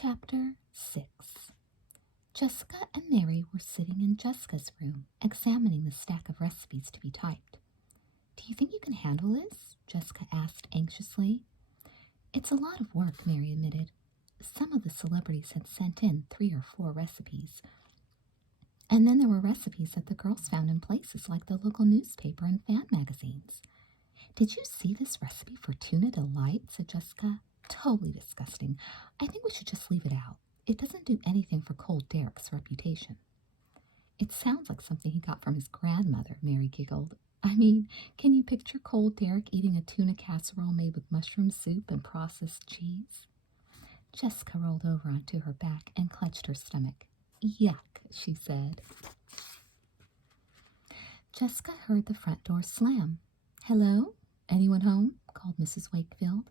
Chapter 6. Jessica and Mary were sitting in Jessica's room, examining the stack of recipes to be typed. "Do you think you can handle this?" Jessica asked anxiously. "It's a lot of work," Mary admitted. Some of the celebrities had sent in 3 or 4 recipes. And then there were recipes that the girls found in places like the local newspaper and fan magazines. "Did you see this recipe for tuna delight?" said Jessica. "Totally disgusting. I think we should just leave it out. It doesn't do anything for Cold Derek's reputation." "It sounds like something he got from his grandmother," Mary giggled. "I mean, can you picture Cold Derek eating a tuna casserole made with mushroom soup and processed cheese?" Jessica rolled over onto her back and clenched her stomach. "Yuck," she said. Jessica heard the front door slam. "Hello? Anyone home?" called Mrs. Wakefield.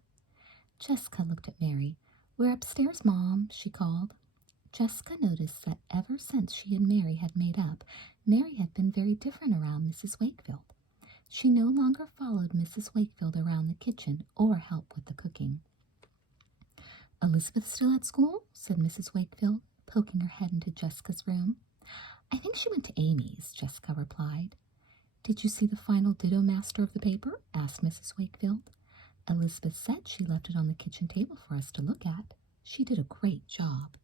Jessica looked at Mary. "We're upstairs, Mom," she called. Jessica noticed that ever since she and Mary had made up, Mary had been very different around Mrs. Wakefield. She no longer followed Mrs. Wakefield around the kitchen or helped with the cooking. "Elizabeth still at school?" said Mrs. Wakefield, poking her head into Jessica's room. "I think she went to Amy's," Jessica replied. "Did you see the final ditto master of the paper?" asked Mrs. Wakefield. "Elizabeth said she left it on the kitchen table for us to look at. She did a great job."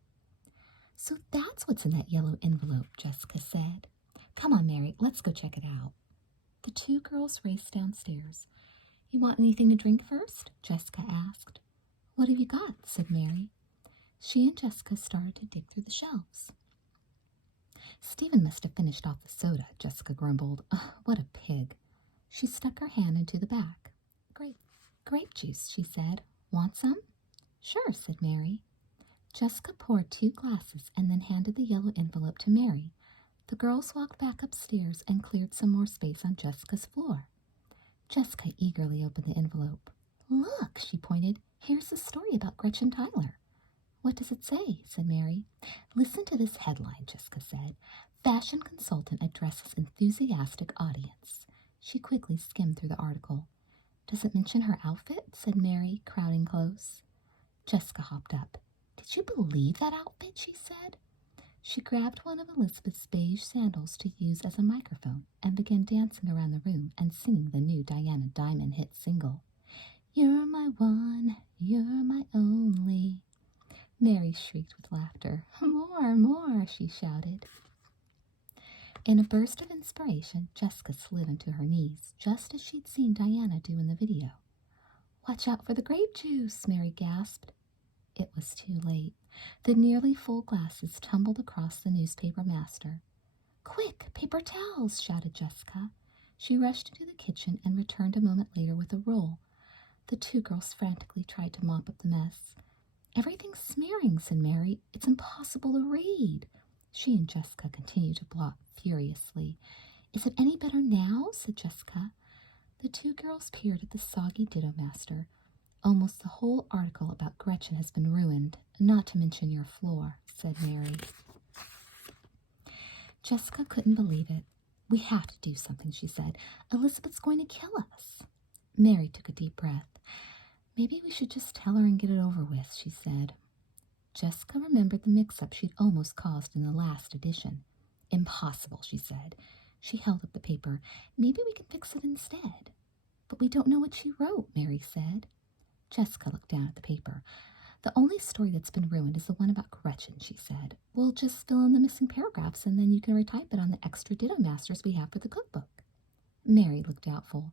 "So that's what's in that yellow envelope," Jessica said. "Come on, Mary, let's go check it out." The 2 girls raced downstairs. "You want anything to drink first?" Jessica asked. "What have you got?" said Mary. She and Jessica started to dig through the shelves. "Stephen must have finished off the soda," Jessica grumbled. "Ugh, what a pig." She stuck her hand into the back. Grape juice," she said. "Want some?" "Sure," said Mary. Jessica poured 2 glasses and then handed the yellow envelope to Mary. The girls walked back upstairs and cleared some more space on Jessica's floor. Jessica eagerly opened the envelope. "Look," she pointed. "Here's the story about Gretchen Tyler." "What does it say?" said Mary. "Listen to this headline," Jessica said. "Fashion consultant addresses enthusiastic audience." She quickly skimmed through the article. "Does it mention her outfit?" said Mary, crowding close. Jessica hopped up. "Did you believe that outfit?" she said. She grabbed one of Elizabeth's beige sandals to use as a microphone and began dancing around the room and singing the new Diana Diamond hit single. "You're my one, you're my only." Mary shrieked with laughter. "More, more," she shouted. In a burst of inspiration, Jessica slid onto her knees, just as she'd seen Diana do in the video. "Watch out for the grape juice," Mary gasped. It was too late. The nearly full glasses tumbled across the newspaper master. "Quick, paper towels!" shouted Jessica. She rushed into the kitchen and returned a moment later with a roll. The 2 girls frantically tried to mop up the mess. "Everything's smearing," said Mary. "It's impossible to read." She and Jessica continued to blot furiously. "Is it any better now?" said Jessica. The 2 girls peered at the soggy ditto master. "Almost the whole article about Gretchen has been ruined, not to mention your floor," said Mary. Jessica couldn't believe it. "We have to do something," she said. "Elizabeth's going to kill us." Mary took a deep breath. "Maybe we should just tell her and get it over with," she said. Jessica remembered the mix-up she'd almost caused in the last edition. "Impossible," she said. She held up the paper. "Maybe we can fix it instead." "But we don't know what she wrote," Mary said. Jessica looked down at the paper. "The only story that's been ruined is the one about Gretchen," she said. "We'll just fill in the missing paragraphs and then you can retype it on the extra ditto masters we have for the cookbook." Mary looked doubtful.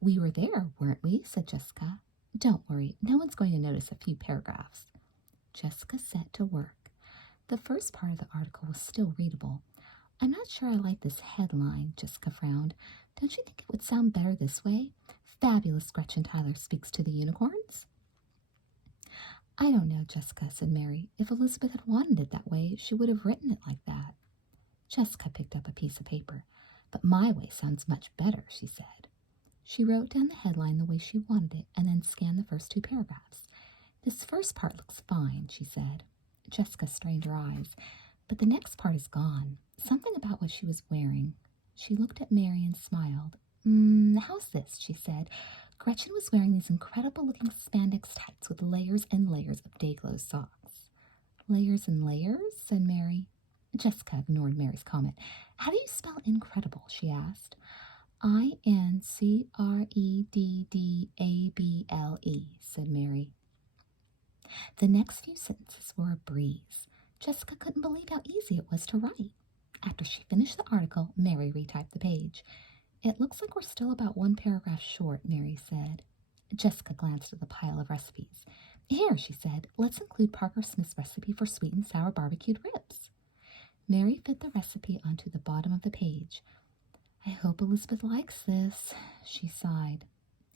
"We were there, weren't we?" said Jessica. "Don't worry, no one's going to notice a few paragraphs." Jessica set to work. The first part of the article was still readable. "I'm not sure I like this headline," Jessica frowned. "Don't you think it would sound better this way? Fabulous Gretchen Tyler speaks to the unicorns?" "I don't know, Jessica," said Mary. "If Elizabeth had wanted it that way, she would have written it like that." Jessica picked up a piece of paper. "But my way sounds much better," she said. She wrote down the headline the way she wanted it and then scanned the first 2 paragraphs. "This first part looks fine," she said. Jessica strained her eyes. "But the next part is gone. Something about what she was wearing." She looked at Mary and smiled. How's this?" she said. "Gretchen was wearing these incredible-looking spandex tights with layers and layers of day-glow socks." Layers and layers, said Mary. Jessica ignored Mary's comment. How do you spell incredible? She asked. Incrediddable, said Mary. The next few sentences were a breeze. Jessica couldn't believe how easy it was to write. After she finished the article, Mary retyped the page. It looks like we're still about one paragraph short, Mary said. Jessica glanced at the pile of recipes. Here, she said, let's include Parker Smith's recipe for sweet and sour barbecued ribs. Mary fit the recipe onto the bottom of the page. I hope Elizabeth likes this, she sighed.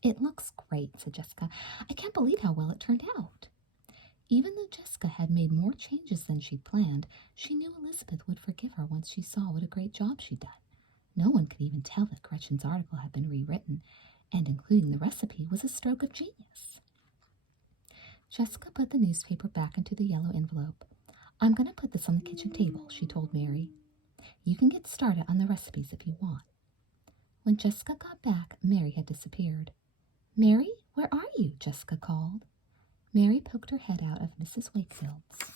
It looks great, said Jessica. I can't believe how well it turned out. Even though Jessica had made more changes than she'd planned, she knew Elizabeth would forgive her once she saw what a great job she'd done. No one could even tell that Gretchen's article had been rewritten, and including the recipe was a stroke of genius. Jessica put the newspaper back into the yellow envelope. I'm going to put this on the kitchen table, she told Mary. You can get started on the recipes if you want. When Jessica got back, Mary had disappeared. Mary, where are you? Jessica called. Mary poked her head out of Mrs. Wakefield's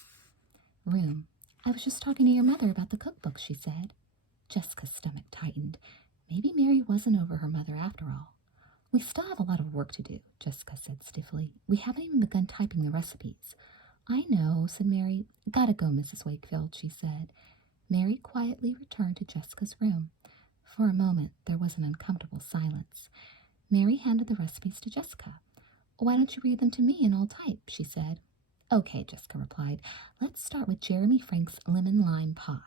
room. I was just talking to your mother about the cookbook, she said. Jessica's stomach tightened. Maybe Mary wasn't over her mother after all. We still have a lot of work to do, Jessica said stiffly. We haven't even begun typing the recipes. I know, said Mary. Gotta go, Mrs. Wakefield, she said. Mary quietly returned to Jessica's room. For a moment, there was an uncomfortable silence. Mary handed the recipes to Jessica. Why don't you read them to me and I'll type, she said. Okay, Jessica replied. Let's start with Jeremy Frank's lemon lime pie.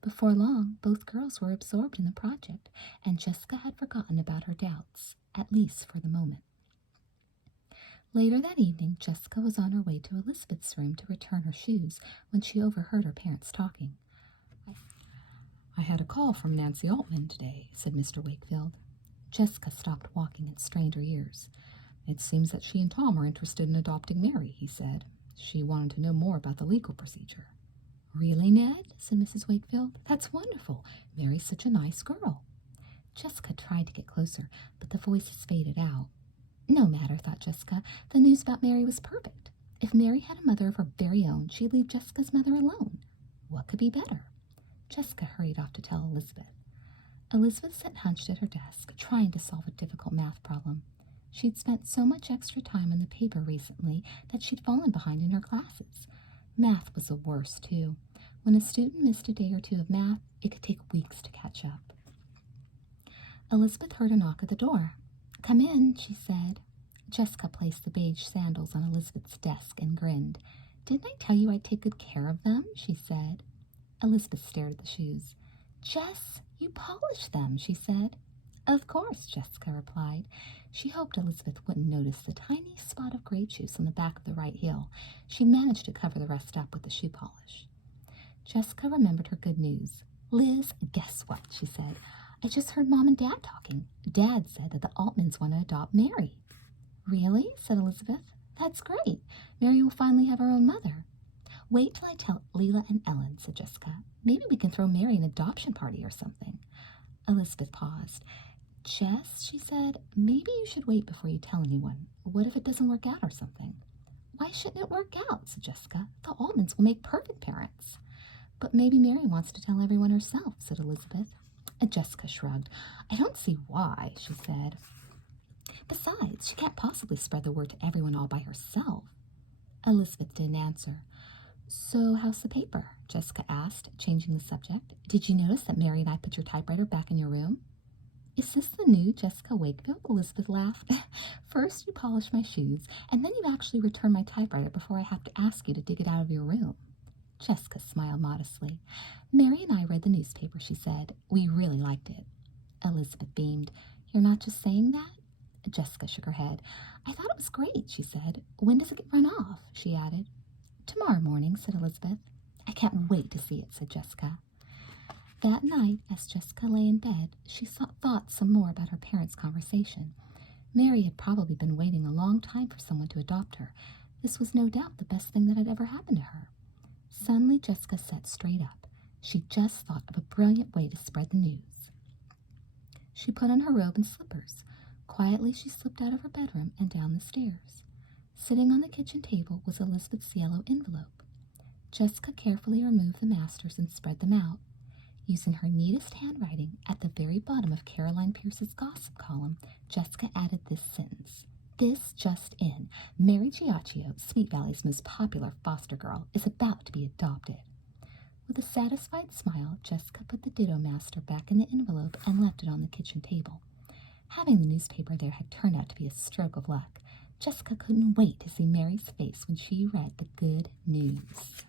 Before long, both girls were absorbed in the project, and Jessica had forgotten about her doubts, at least for the moment. Later that evening, Jessica was on her way to Elizabeth's room to return her shoes when she overheard her parents talking. I had a call from Nancy Altman today, said Mr. Wakefield. Jessica stopped walking and strained her ears. It seems that she and Tom are interested in adopting Mary, he said. She wanted to know more about the legal procedure. Really, Ned? Said Mrs. Wakefield. That's wonderful. Mary's such a nice girl. Jessica tried to get closer, but the voices faded out. No matter, thought Jessica. The news about Mary was perfect. If Mary had a mother of her very own, she'd leave Jessica's mother alone. What could be better? Jessica hurried off to tell Elizabeth. Elizabeth sat hunched at her desk, trying to solve a difficult math problem. She'd spent so much extra time on the paper recently that she'd fallen behind in her classes. Math was the worst, too. When a student missed a day or two of math, it could take weeks to catch up. Elizabeth heard a knock at the door. Come in, she said. Jessica placed the beige sandals on Elizabeth's desk and grinned. Didn't I tell you I'd take good care of them? She said. Elizabeth stared at the shoes. Jess, you polished them, she said. Of course, Jessica replied. She hoped Elizabeth wouldn't notice the tiny spot of grape juice on the back of the right heel. She managed to cover the rest up with the shoe polish. Jessica remembered her good news. Liz, guess what? She said. I just heard Mom and Dad talking. Dad said that the Altmans want to adopt Mary. Really? Said Elizabeth. That's great. Mary will finally have her own mother. Wait till I tell Leela and Ellen, said Jessica. Maybe we can throw Mary an adoption party or something. Elizabeth paused. Jess, she said, maybe you should wait before you tell anyone. What if it doesn't work out or something? Why shouldn't it work out, said Jessica. The Altmans will make perfect parents. But maybe Mary wants to tell everyone herself, said Elizabeth. Jessica shrugged. I don't see why, she said. Besides, she can't possibly spread the word to everyone all by herself. Elizabeth didn't answer. So how's the paper? Jessica asked, changing the subject. Did you notice that Mary and I put your typewriter back in your room? Is this the new Jessica Wakefield? Elizabeth laughed. First you polish my shoes, and then you actually return my typewriter before I have to ask you to dig it out of your room. Jessica smiled modestly. Mary and I read the newspaper, she said. We really liked it. Elizabeth beamed. You're not just saying that? Jessica shook her head. I thought it was great, she said. When does it get run off? She added. Tomorrow morning, said Elizabeth. I can't wait to see it, said Jessica. That night, as Jessica lay in bed, she thought some more about her parents' conversation. Mary had probably been waiting a long time for someone to adopt her. This was no doubt the best thing that had ever happened to her. Suddenly, Jessica sat straight up. She just thought of a brilliant way to spread the news. She put on her robe and slippers. Quietly, she slipped out of her bedroom and down the stairs. Sitting on the kitchen table was Elizabeth's yellow envelope. Jessica carefully removed the masters and spread them out. Using her neatest handwriting, at the very bottom of Caroline Pierce's gossip column, Jessica added this sentence. This just in. Mary Giacchio, Sweet Valley's most popular foster girl, is about to be adopted. With a satisfied smile, Jessica put the ditto master back in the envelope and left it on the kitchen table. Having the newspaper there had turned out to be a stroke of luck. Jessica couldn't wait to see Mary's face when she read the good news.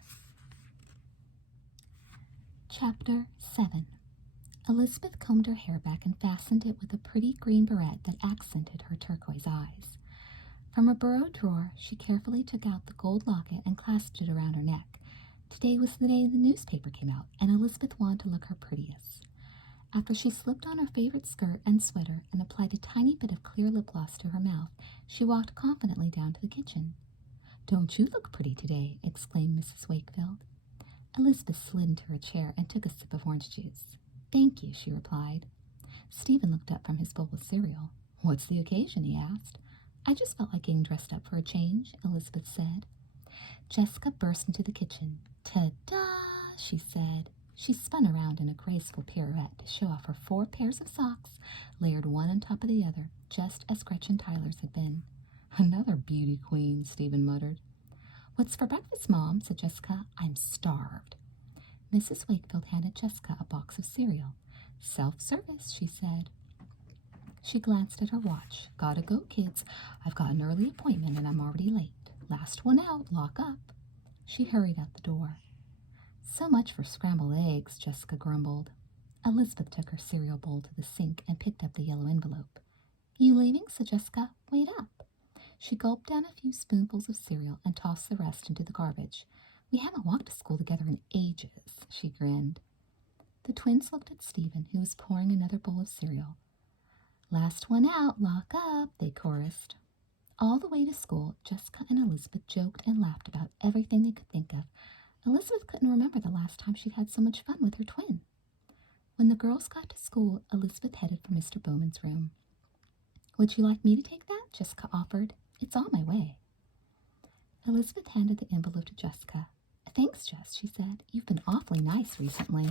Chapter 7. Elizabeth combed her hair back and fastened it with a pretty green barrette that accented her turquoise eyes. From a bureau drawer, she carefully took out the gold locket and clasped it around her neck. Today was the day the newspaper came out, and Elizabeth wanted to look her prettiest. After she slipped on her favorite skirt and sweater and applied a tiny bit of clear lip gloss to her mouth, she walked confidently down to the kitchen. "Don't you look pretty today?" exclaimed Mrs. Wakefield. Elizabeth slid into her chair and took a sip of orange juice. "Thank you," she replied. Stephen looked up from his bowl of cereal. "What's the occasion?" he asked. "I just felt like getting dressed up for a change," Elizabeth said. Jessica burst into the kitchen. "Ta-da!" she said. She spun around in a graceful pirouette to show off her 4 pairs of socks, layered one on top of the other, just as Gretchen Tyler's had been. "Another beauty queen," Stephen muttered. "What's for breakfast, Mom?" said Jessica. "I'm starved." Mrs. Wakefield handed Jessica a box of cereal. "Self-service," she said. She glanced at her watch. "Gotta go, kids. I've got an early appointment and I'm already late. Last one out, lock up." She hurried out the door. "So much for scrambled eggs," Jessica grumbled. Elizabeth took her cereal bowl to the sink and picked up the yellow envelope. "You leaving?" said Jessica. "Wait up." She gulped down a few spoonfuls of cereal and tossed the rest into the garbage. "We haven't walked to school together in ages," she grinned. The twins looked at Stephen, who was pouring another bowl of cereal. "Last one out, lock up," they chorused. All the way to school, Jessica and Elizabeth joked and laughed about everything they could think of. Elizabeth couldn't remember the last time she'd had so much fun with her twin. When the girls got to school, Elizabeth headed for Mr. Bowman's room. "Would you like me to take that?" Jessica offered. "It's on my way." Elizabeth handed the envelope to Jessica. "Thanks, Jess," she said. "You've been awfully nice recently."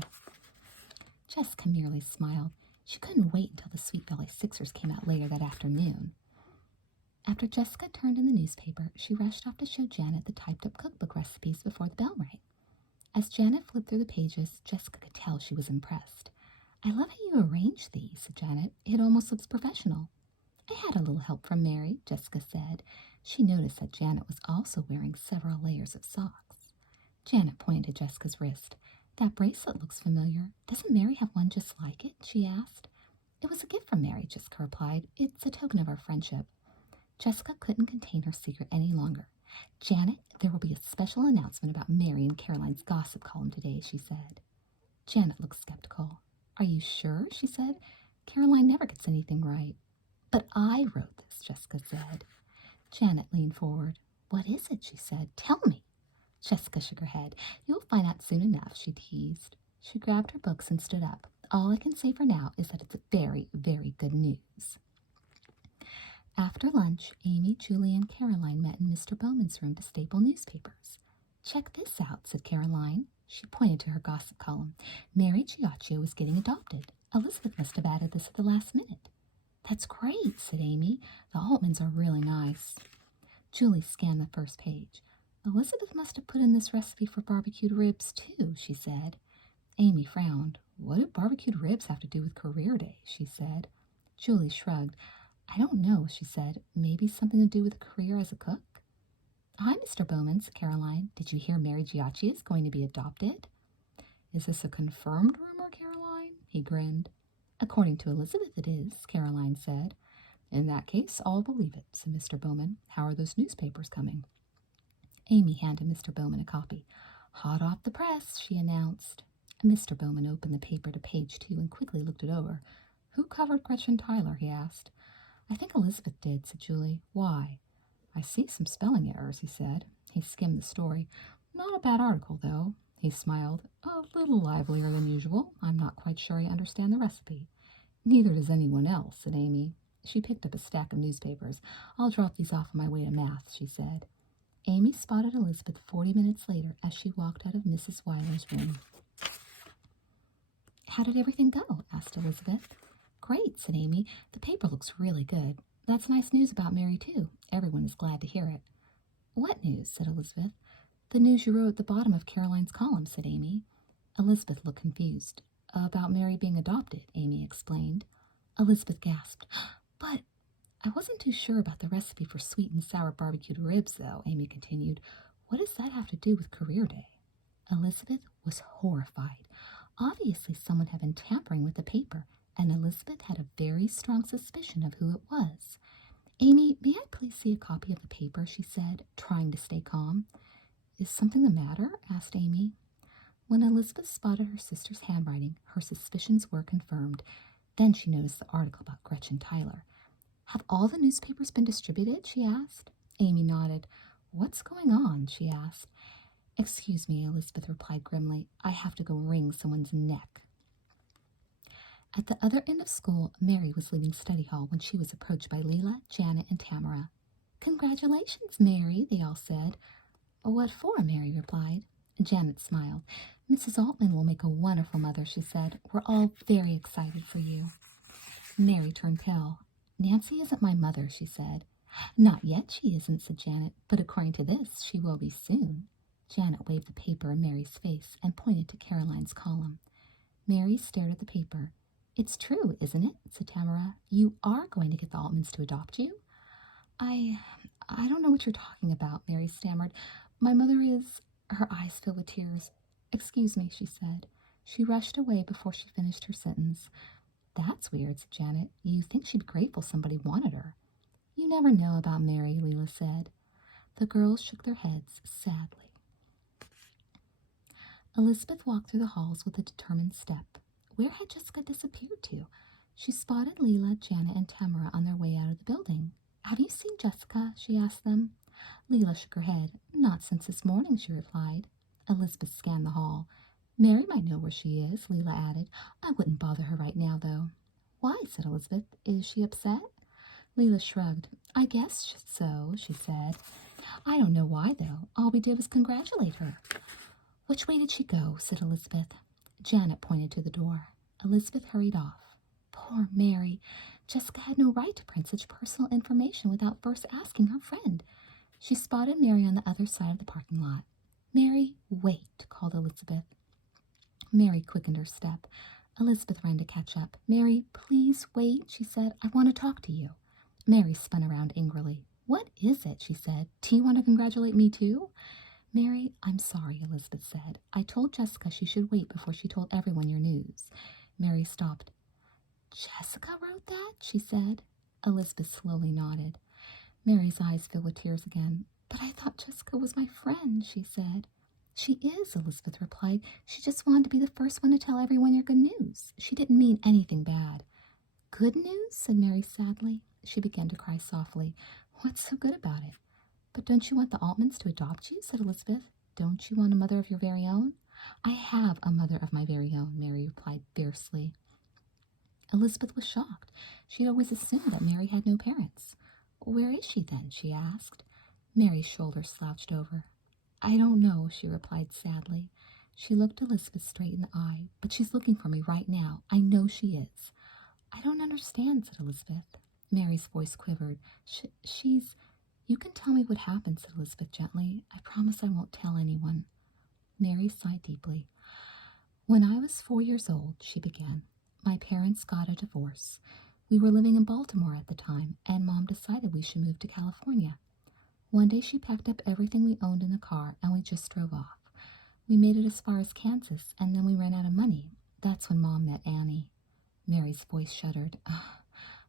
Jessica merely smiled. She couldn't wait until the Sweet Valley Sixers came out later that afternoon. After Jessica turned in the newspaper, she rushed off to show Janet the typed-up cookbook recipes before the bell rang. As Janet flipped through the pages, Jessica could tell she was impressed. "I love how you arranged these," said Janet. "It almost looks professional." "I had a little help from Mary," Jessica said. She noticed that Janet was also wearing several layers of socks. Janet pointed to Jessica's wrist. "That bracelet looks familiar. Doesn't Mary have one just like it?" she asked. "It was a gift from Mary," Jessica replied. "It's a token of our friendship." Jessica couldn't contain her secret any longer. "Janet, there will be a special announcement about Mary in Caroline's gossip column today," she said. Janet looked skeptical. "Are you sure?" she said. "Caroline never gets anything right." "But I wrote this," Jessica said. Janet leaned forward. "What is it?" she said. "Tell me." Jessica shook her head. "You'll find out soon enough," she teased. She grabbed her books and stood up. "All I can say for now is that it's very, very good news." After lunch, Amy, Julie, and Caroline met in Mr. Bowman's room to staple newspapers. "Check this out," said Caroline. She pointed to her gossip column. "Mary Giacchio is getting adopted. Elizabeth must have added this at the last minute." "That's great," said Amy. "The Altmans are really nice." Julie scanned the first page. "Elizabeth must have put in this recipe for barbecued ribs, too," she said. Amy frowned. "What do barbecued ribs have to do with career day?" she said. Julie shrugged. "I don't know," she said. "Maybe something to do with a career as a cook?" "Hi, Mr. Bowman," said Caroline. "Did you hear Mary Giacchio is going to be adopted?" "Is this a confirmed rumor, Caroline?" He grinned. "According to Elizabeth, it is," Caroline said. "In that case, I'll believe it," said Mr. Bowman. "How are those newspapers coming?" Amy handed Mr. Bowman a copy. "Hot off the press," she announced. Mr. Bowman opened the paper to page 2 and quickly looked it over. "Who covered Gretchen Tyler?" he asked. "I think Elizabeth did," said Julie. "Why?" "I see some spelling errors," he said. He skimmed the story. "Not a bad article, though." He smiled. "A little livelier than usual. I'm not quite sure I understand the recipe." "Neither does anyone else," said Amy. She picked up a stack of newspapers. "I'll drop these off on my way to math," she said. Amy spotted Elizabeth 40 minutes later as she walked out of Mrs. Weiler's room. "How did everything go?" asked Elizabeth. "Great," said Amy. "The paper looks really good. That's nice news about Mary, too. Everyone is glad to hear it." "What news?" said Elizabeth. "The news you wrote at the bottom of Caroline's column," said Amy. Elizabeth looked confused. "About Mary being adopted," Amy explained. Elizabeth gasped. "But I wasn't too sure about the recipe for sweet and sour barbecued ribs, though," Amy continued. "What does that have to do with Career Day?" Elizabeth was horrified. Obviously, someone had been tampering with the paper, and Elizabeth had a very strong suspicion of who it was. "Amy, may I please see a copy of the paper?" she said, trying to stay calm. "Is something the matter?" asked Amy. When Elizabeth spotted her sister's handwriting, her suspicions were confirmed. Then she noticed the article about Gretchen Tyler. "Have all the newspapers been distributed?" she asked. Amy nodded. "What's going on?" she asked. "Excuse me," Elizabeth replied grimly. "I have to go wring someone's neck." At the other end of school, Mary was leaving study hall when she was approached by Leela, Janet, and Tamara. "Congratulations, Mary," they all said. "What for?" Mary replied. Janet smiled. "Mrs. Altman will make a wonderful mother," she said. "We're all very excited for you." Mary turned pale. "Nancy isn't my mother," she said. "Not yet she isn't," said Janet, "but according to this, she will be soon." Janet waved the paper in Mary's face and pointed to Caroline's column. Mary stared at the paper. "It's true, isn't it?" said Tamara. "You are going to get the Altmans to adopt you?" I don't know what you're talking about," Mary stammered. "My mother is—" Her eyes filled with tears. "Excuse me," she said. She rushed away before she finished her sentence. "That's weird," said Janet. "You think she'd be grateful somebody wanted her." "You never know about Mary," Leela said. The girls shook their heads sadly. Elizabeth walked through the halls with a determined step. Where had Jessica disappeared to? She spotted Leela, Janet, and Tamara on their way out of the building. "Have you seen Jessica?" she asked them. Leela shook her head. "Not since this morning," she replied. Elizabeth scanned the hall. "Mary might know where she is," Leela added. "I wouldn't bother her right now, though." "Why?" said Elizabeth. "Is she upset?" Leela shrugged. "I guess so," she said. "I don't know why, though. All we did was congratulate her." "Which way did she go?" said Elizabeth. Janet pointed to the door. Elizabeth hurried off. Poor Mary. Jessica had no right to print such personal information without first asking her friend. She spotted Mary on the other side of the parking lot. "Mary, wait," called Elizabeth. Mary quickened her step. Elizabeth ran to catch up. "Mary, please wait," she said. "I want to talk to you." Mary spun around angrily. "What is it?" she said. "Do you want to congratulate me too?" "Mary, I'm sorry," Elizabeth said. "I told Jessica she should wait before she told everyone your news." Mary stopped. "Jessica wrote that?" she said. Elizabeth slowly nodded. Mary's eyes filled with tears again. "But I thought Jessica was my friend," she said. "She is," Elizabeth replied. "She just wanted to be the first one to tell everyone your good news. She didn't mean anything bad." "Good news?" said Mary sadly. She began to cry softly. "What's so good about it?" "But don't you want the Altmans to adopt you?" said Elizabeth. "Don't you want a mother of your very own?" "I have a mother of my very own," Mary replied fiercely. Elizabeth was shocked. She had always assumed that Mary had no parents. "Where is she, then?" she asked. Mary's shoulders slouched over. "I don't know," she replied sadly. She looked Elizabeth straight in the eye. "But she's looking for me right now. I know she is." "I don't understand," said Elizabeth. Mary's voice quivered. She's... "You can tell me what happened," said Elizabeth gently. "I promise I won't tell anyone." Mary sighed deeply. "When I was 4 years old," she began, "my parents got a divorce. We were living in Baltimore at the time, and Mom decided we should move to California. One day she packed up everything we owned in the car, and we just drove off. We made it as far as Kansas, and then we ran out of money. That's when Mom met Annie." Mary's voice shuddered.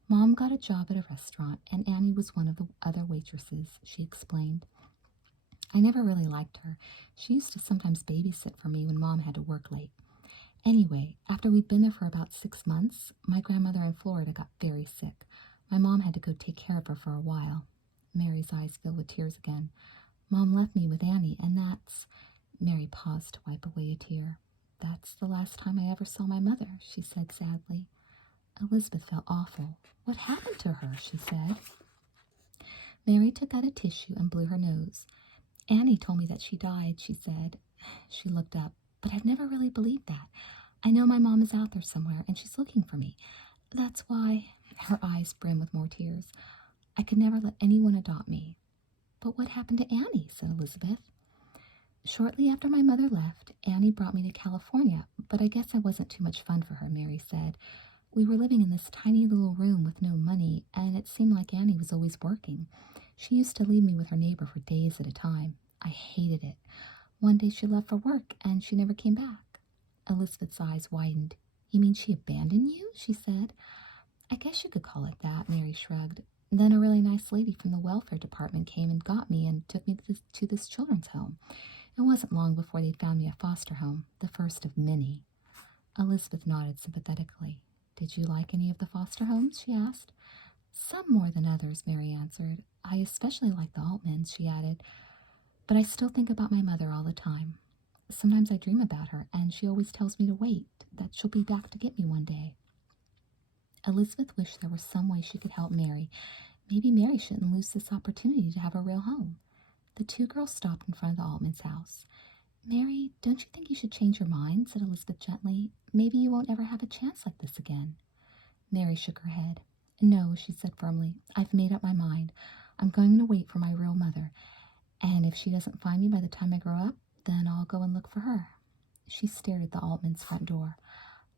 "Mom got a job at a restaurant, and Annie was one of the other waitresses," she explained. "I never really liked her. She used to sometimes babysit for me when Mom had to work late. Anyway, after we'd been there for about 6 months, my grandmother in Florida got very sick. My mom had to go take care of her for a while." Mary's eyes filled with tears again. "Mom left me with Annie, and that's—" Mary paused to wipe away a tear. "That's the last time I ever saw my mother," she said sadly. Elizabeth felt awful. "What happened to her?" she said. Mary took out a tissue and blew her nose. Annie told me that she died, she said. She looked up. But I've never really believed that. I know my mom is out there somewhere, and she's looking for me. That's why, her eyes brimmed with more tears, I could never let anyone adopt me. But what happened to Annie? Said Elizabeth. Shortly after my mother left, Annie brought me to California, but I guess I wasn't too much fun for her, Mary said. We were living in this tiny little room with no money, and it seemed like Annie was always working. She used to leave me with her neighbor for days at a time. I hated it. One day she left for work, and she never came back. Elizabeth's eyes widened. You mean she abandoned you? She said. I guess you could call it that, Mary shrugged. Then a really nice lady from the welfare department came and got me and took me to this children's home. It wasn't long before they'd found me a foster home, the first of many. Elizabeth nodded sympathetically. Did you like any of the foster homes? She asked. Some more than others, Mary answered. I especially like the Altmans, she added. But I still think about my mother all the time. Sometimes I dream about her, and she always tells me to wait, that she'll be back to get me one day. Elizabeth wished there was some way she could help Mary. Maybe Mary shouldn't lose this opportunity to have a real home. The two girls stopped in front of the Altmans' house. Mary, don't you think you should change your mind? Said Elizabeth gently. Maybe you won't ever have a chance like this again. Mary shook her head. No, she said firmly. I've made up my mind. I'm going to wait for my real mother. And if she doesn't find me by the time I grow up, then I'll go and look for her. She stared at the Altmans' front door.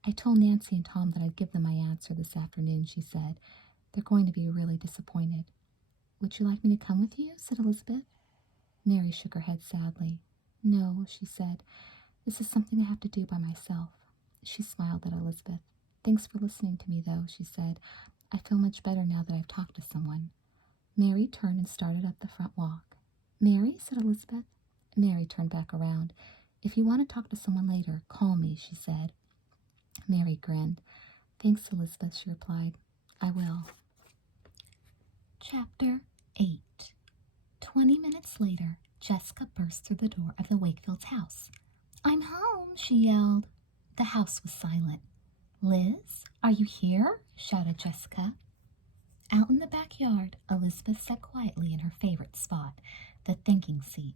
I told Nancy and Tom that I'd give them my answer this afternoon, she said. They're going to be really disappointed. Would you like me to come with you? Said Elizabeth. Mary shook her head sadly. No, she said. This is something I have to do by myself. She smiled at Elizabeth. Thanks for listening to me, though, she said. I feel much better now that I've talked to someone. Mary turned and started up the front walk. Mary, said Elizabeth. Mary turned back around. If you want to talk to someone later, call me, she said. Mary grinned. Thanks, Elizabeth, she replied. I will. Chapter 8. 20 minutes later, Jessica burst through the door of the Wakefield's house. I'm home, she yelled. The house was silent. Liz, are you here? Shouted Jessica. Out in the backyard, Elizabeth sat quietly in her favorite spot, the thinking seat.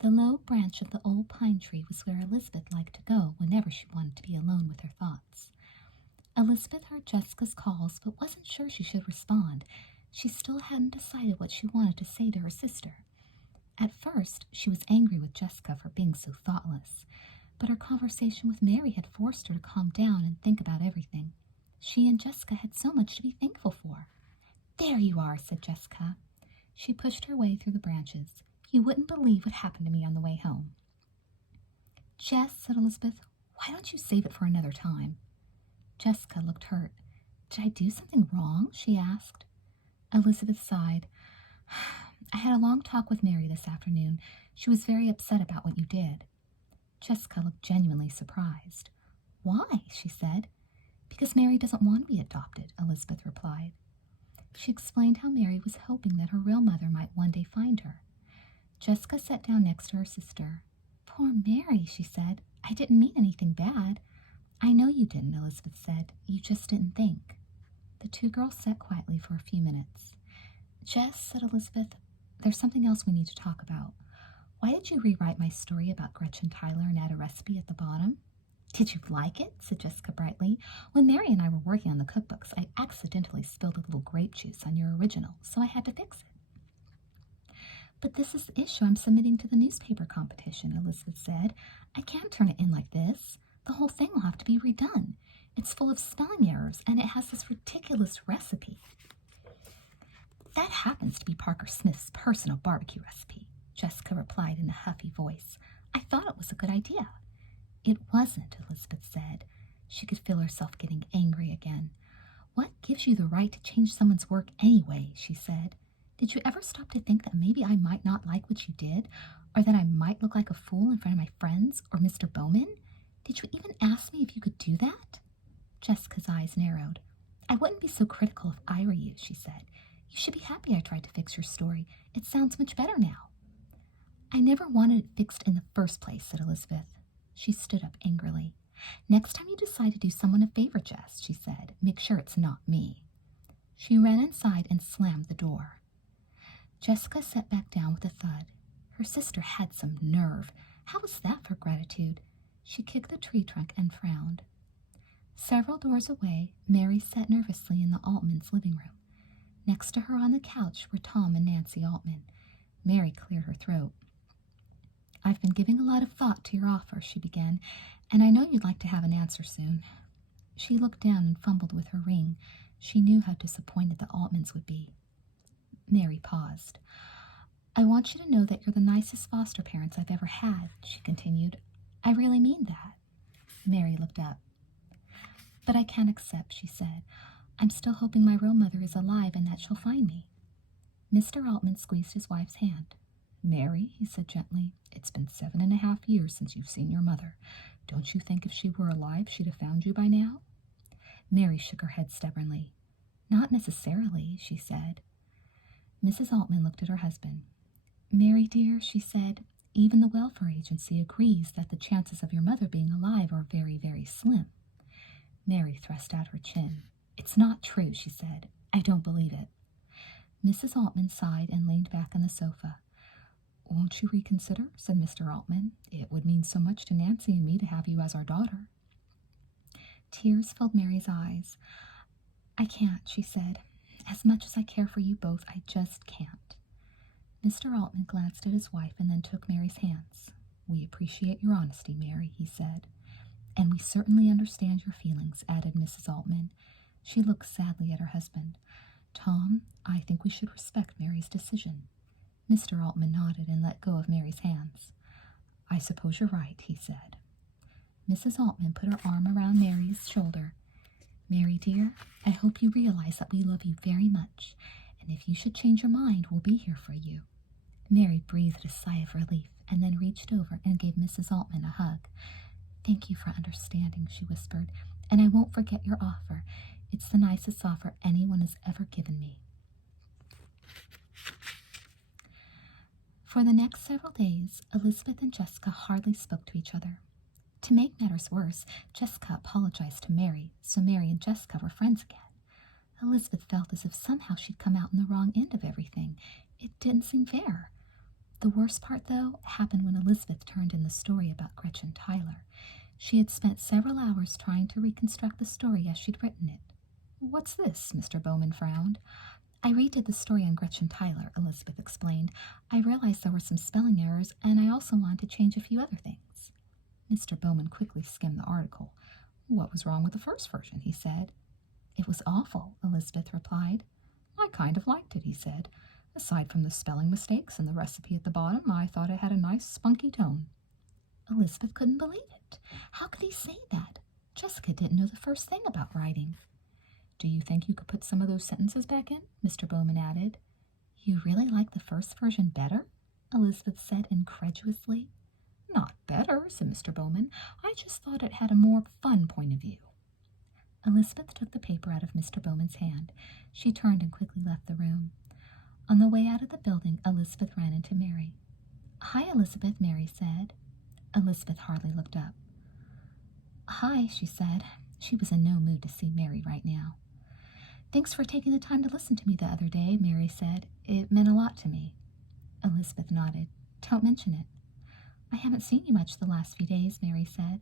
The low branch of the old pine tree was where Elizabeth liked to go whenever she wanted to be alone with her thoughts. Elizabeth heard Jessica's calls but wasn't sure she should respond. She still hadn't decided what she wanted to say to her sister. At first, she was angry with Jessica for being so thoughtless, but her conversation with Mary had forced her to calm down and think about everything. She and Jessica had so much to be thankful for. There you are, said Jessica. She pushed her way through the branches. You wouldn't believe what happened to me on the way home. Jess, said Elizabeth, why don't you save it for another time? Jessica looked hurt. Did I do something wrong? She asked. Elizabeth sighed. I had a long talk with Mary this afternoon. She was very upset about what you did. Jessica looked genuinely surprised. Why? She said. Because Mary doesn't want to be adopted, Elizabeth replied. She explained how Mary was hoping that her real mother might one day find her. Jessica sat down next to her sister. Poor Mary, she said. I didn't mean anything bad. I know you didn't, Elizabeth said. You just didn't think. The two girls sat quietly for a few minutes. Jess, said Elizabeth, there's something else we need to talk about. Why did you rewrite my story about Gretchen Tyler and add a recipe at the bottom? Did you like it? Said Jessica brightly. When Mary and I were working on the cookbooks, I accidentally spilled a little grape juice on your original, so I had to fix it. But this is the issue I'm submitting to the newspaper competition, Elizabeth said. I can't turn it in like this. The whole thing will have to be redone. It's full of spelling errors, and it has this ridiculous recipe. That happens to be Parker Smith's personal barbecue recipe, Jessica replied in a huffy voice. I thought it was a good idea. It wasn't, Elizabeth said. She could feel herself getting angry again. What gives you the right to change someone's work anyway, she said. Did you ever stop to think that maybe I might not like what you did, or that I might look like a fool in front of my friends or Mr. Bowman? Did you even ask me if you could do that? Jessica's eyes narrowed. I wouldn't be so critical if I were you, she said. You should be happy I tried to fix your story. It sounds much better now. I never wanted it fixed in the first place, said Elizabeth. She stood up angrily. Next time you decide to do someone a favor, Jess, she said, make sure it's not me. She ran inside and slammed the door. Jessica sat back down with a thud. Her sister had some nerve. How was that for gratitude? She kicked the tree trunk and frowned. Several doors away, Mary sat nervously in the Altmans' living room. Next to her on the couch were Tom and Nancy Altman. Mary cleared her throat. "I've been giving a lot of thought to your offer," she began, "and I know you'd like to have an answer soon." She looked down and fumbled with her ring. She knew how disappointed the Altmans would be. Mary paused. "I want you to know that you're the nicest foster parents I've ever had," she continued. "I really mean that." Mary looked up. "But I can't accept," she said. "I'm still hoping my real mother is alive and that she'll find me." Mr. Altman squeezed his wife's hand. "Mary," he said gently, "it's been 7.5 years since you've seen your mother. Don't you think if she were alive she'd have found you by now?" Mary shook her head stubbornly. "Not necessarily," she said. Mrs. Altman looked at her husband. "Mary, dear," she said, "even the welfare agency agrees that the chances of your mother being alive are very, very slim." Mary thrust out her chin. "It's not true," she said. "I don't believe it." Mrs. Altman sighed and leaned back on the sofa. "Won't you reconsider?" said Mr. Altman. "It would mean so much to Nancy and me to have you as our daughter." Tears filled Mary's eyes. "I can't," she said. "As much as I care for you both, I just can't." Mr. Altman glanced at his wife and then took Mary's hands. "We appreciate your honesty, Mary," he said. "And we certainly understand your feelings," added Mrs. Altman. She looked sadly at her husband. "Tom, I think we should respect Mary's decision." Mr. Altman nodded and let go of Mary's hands. "I suppose you're right," he said. Mrs. Altman put her arm around Mary's shoulder. "Mary, dear, I hope you realize that we love you very much, and if you should change your mind, we'll be here for you." Mary breathed a sigh of relief and then reached over and gave Mrs. Altman a hug. "Thank you for understanding," she whispered, "and I won't forget your offer. It's the nicest offer anyone has ever given me." For the next several days, Elizabeth and Jessica hardly spoke to each other. To make matters worse, Jessica apologized to Mary, so Mary and Jessica were friends again. Elizabeth felt as if somehow she'd come out on the wrong end of everything. It didn't seem fair. The worst part, though, happened when Elizabeth turned in the story about Gretchen Tyler. She had spent several hours trying to reconstruct the story as she'd written it. "What's this?" Mr. Bowman frowned. "I redid the story on Gretchen Tyler," Elizabeth explained. "I realized there were some spelling errors, and I also wanted to change a few other things." Mr. Bowman quickly skimmed the article. "What was wrong with the first version?" he said. "It was awful," Elizabeth replied. "I kind of liked it," he said. "Aside from the spelling mistakes and the recipe at the bottom, I thought it had a nice spunky tone." Elizabeth couldn't believe it. How could he say that? Jessica didn't know the first thing about writing. "Do you think you could put some of those sentences back in?" Mr. Bowman added. "You really like the first version better?" Elizabeth said incredulously. "Not better," said Mr. Bowman. "I just thought it had a more fun point of view." Elizabeth took the paper out of Mr. Bowman's hand. She turned and quickly left the room. On the way out of the building, Elizabeth ran into Mary. "Hi, Elizabeth," Mary said. Elizabeth hardly looked up. "Hi," she said. She was in no mood to see Mary right now. "Thanks for taking the time to listen to me the other day," Mary said. "It meant a lot to me." Elizabeth nodded. "Don't mention it." "I haven't seen you much the last few days," Mary said.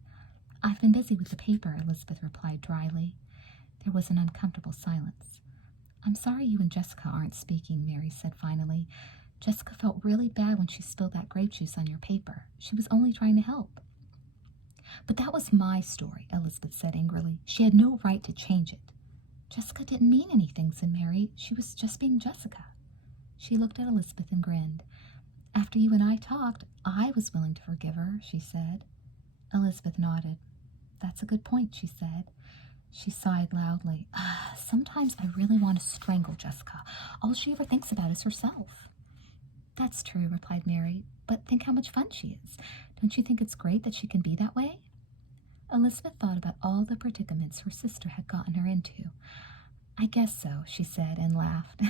"I've been busy with the paper," Elizabeth replied dryly. There was an uncomfortable silence. "I'm sorry you and Jessica aren't speaking," Mary said finally. "Jessica felt really bad when she spilled that grape juice on your paper. She was only trying to help." "But that was my story," Elizabeth said angrily. "She had no right to change it." "Jessica didn't mean anything," said Mary. "She was just being Jessica." She looked at Elizabeth and grinned. "After you and I talked, I was willing to forgive her," she said. Elizabeth nodded. "That's a good point," she said. She sighed loudly. "Sometimes I really want to strangle Jessica. All she ever thinks about is herself." "That's true," replied Mary. "But think how much fun she is. Don't you think it's great that she can be that way?" Elizabeth thought about all the predicaments her sister had gotten her into. "I guess so," she said and laughed.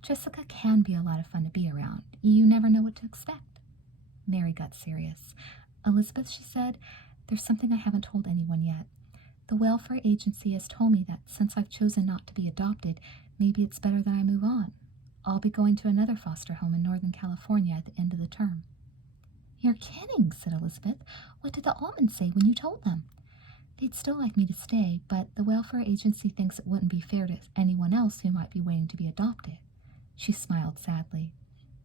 "Jessica can be a lot of fun to be around. You never know what to expect." Mary got serious. "Elizabeth," she said, "there's something I haven't told anyone yet. The welfare agency has told me that since I've chosen not to be adopted, maybe it's better that I move on. I'll be going to another foster home in Northern California at the end of the term." You're kidding, said Elizabeth. What did the Almonds say when you told them? They'd still like me to stay, but the welfare agency thinks it wouldn't be fair to anyone else who might be waiting to be adopted. She smiled sadly.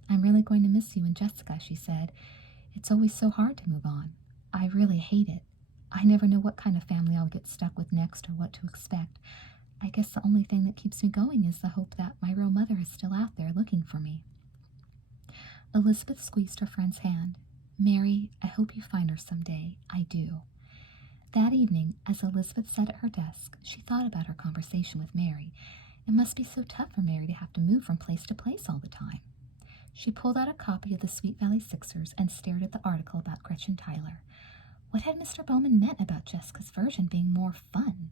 I'm really going to miss you and Jessica, she said. It's always so hard to move on. I really hate it. I never know what kind of family I'll get stuck with next or what to expect. I guess the only thing that keeps me going is the hope that my real mother is still out there looking for me. Elizabeth squeezed her friend's hand. Mary, I hope you find her someday. I do. That evening, as Elizabeth sat at her desk, she thought about her conversation with Mary. It must be so tough for Mary to have to move from place to place all the time. She pulled out a copy of the Sweet Valley Sixers and stared at the article about Gretchen Tyler. What had Mr. Bowman meant about Jessica's version being more fun?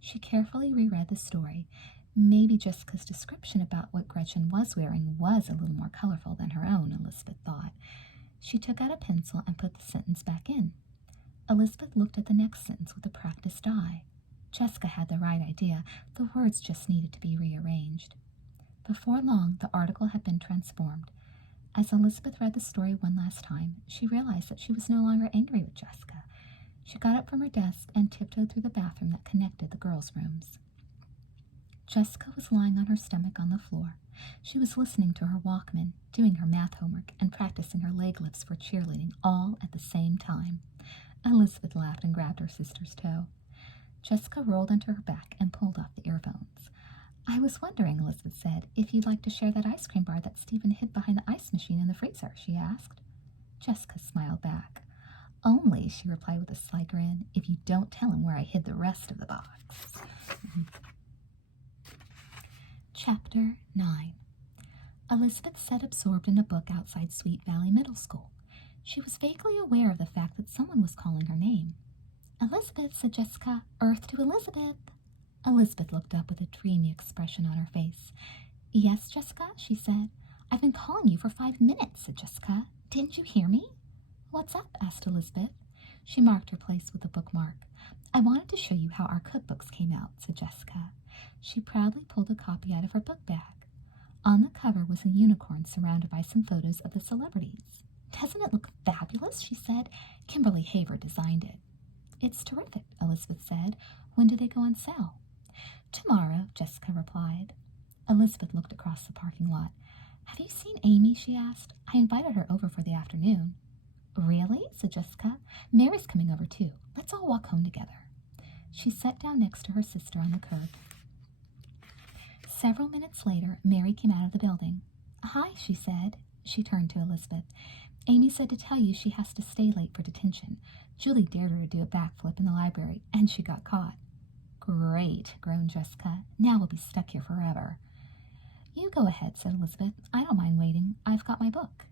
She carefully reread the story. Maybe Jessica's description about what Gretchen was wearing was a little more colorful than her own, Elizabeth thought. She took out a pencil and put the sentence back in. Elizabeth looked at the next sentence with a practiced eye. Jessica had the right idea. The words just needed to be rearranged. Before long, the article had been transformed. As Elizabeth read the story one last time, she realized that she was no longer angry with Jessica. She got up from her desk and tiptoed through the bathroom that connected the girls' rooms. Jessica was lying on her stomach on the floor. She was listening to her Walkman, doing her math homework, and practicing her leg lifts for cheerleading, all at the same time. Elizabeth laughed and grabbed her sister's toe. Jessica rolled onto her back and pulled off the earphones. I was wondering, Elizabeth said, if you'd like to share that ice cream bar that Stephen hid behind the ice machine in the freezer, she asked. Jessica smiled back. Only, she replied with a sly grin, if you don't tell him where I hid the rest of the box. Chapter 9. Elizabeth sat absorbed in a book outside Sweet Valley Middle School. She was vaguely aware of the fact that someone was calling her name. Elizabeth, said Jessica. Earth to Elizabeth. Elizabeth looked up with a dreamy expression on her face. Yes, Jessica, she said. I've been calling you for 5 minutes, said Jessica. Didn't you hear me? What's up? Asked Elizabeth. She marked her place with a bookmark. I wanted to show you how our cookbooks came out, said Jessica. She proudly pulled a copy out of her book bag. On the cover was a unicorn surrounded by some photos of the celebrities. Doesn't it look fabulous? She said. Kimberly Haver designed it. It's terrific, Elizabeth said. When do they go on sale? Tomorrow, Jessica replied. Elizabeth looked across the parking lot. Have you seen Amy? She asked. I invited her over for the afternoon. Really? Said Jessica. Mary's coming over too. Let's all walk home together. She sat down next to her sister on the curb. Several minutes later, Mary came out of the building. Hi, she said. She turned to Elizabeth. Amy said to tell you she has to stay late for detention. Julie dared her to do a backflip in the library, and she got caught. Great, groaned Jessica. Now we'll be stuck here forever. You go ahead, said Elizabeth. I don't mind waiting. I've got my book.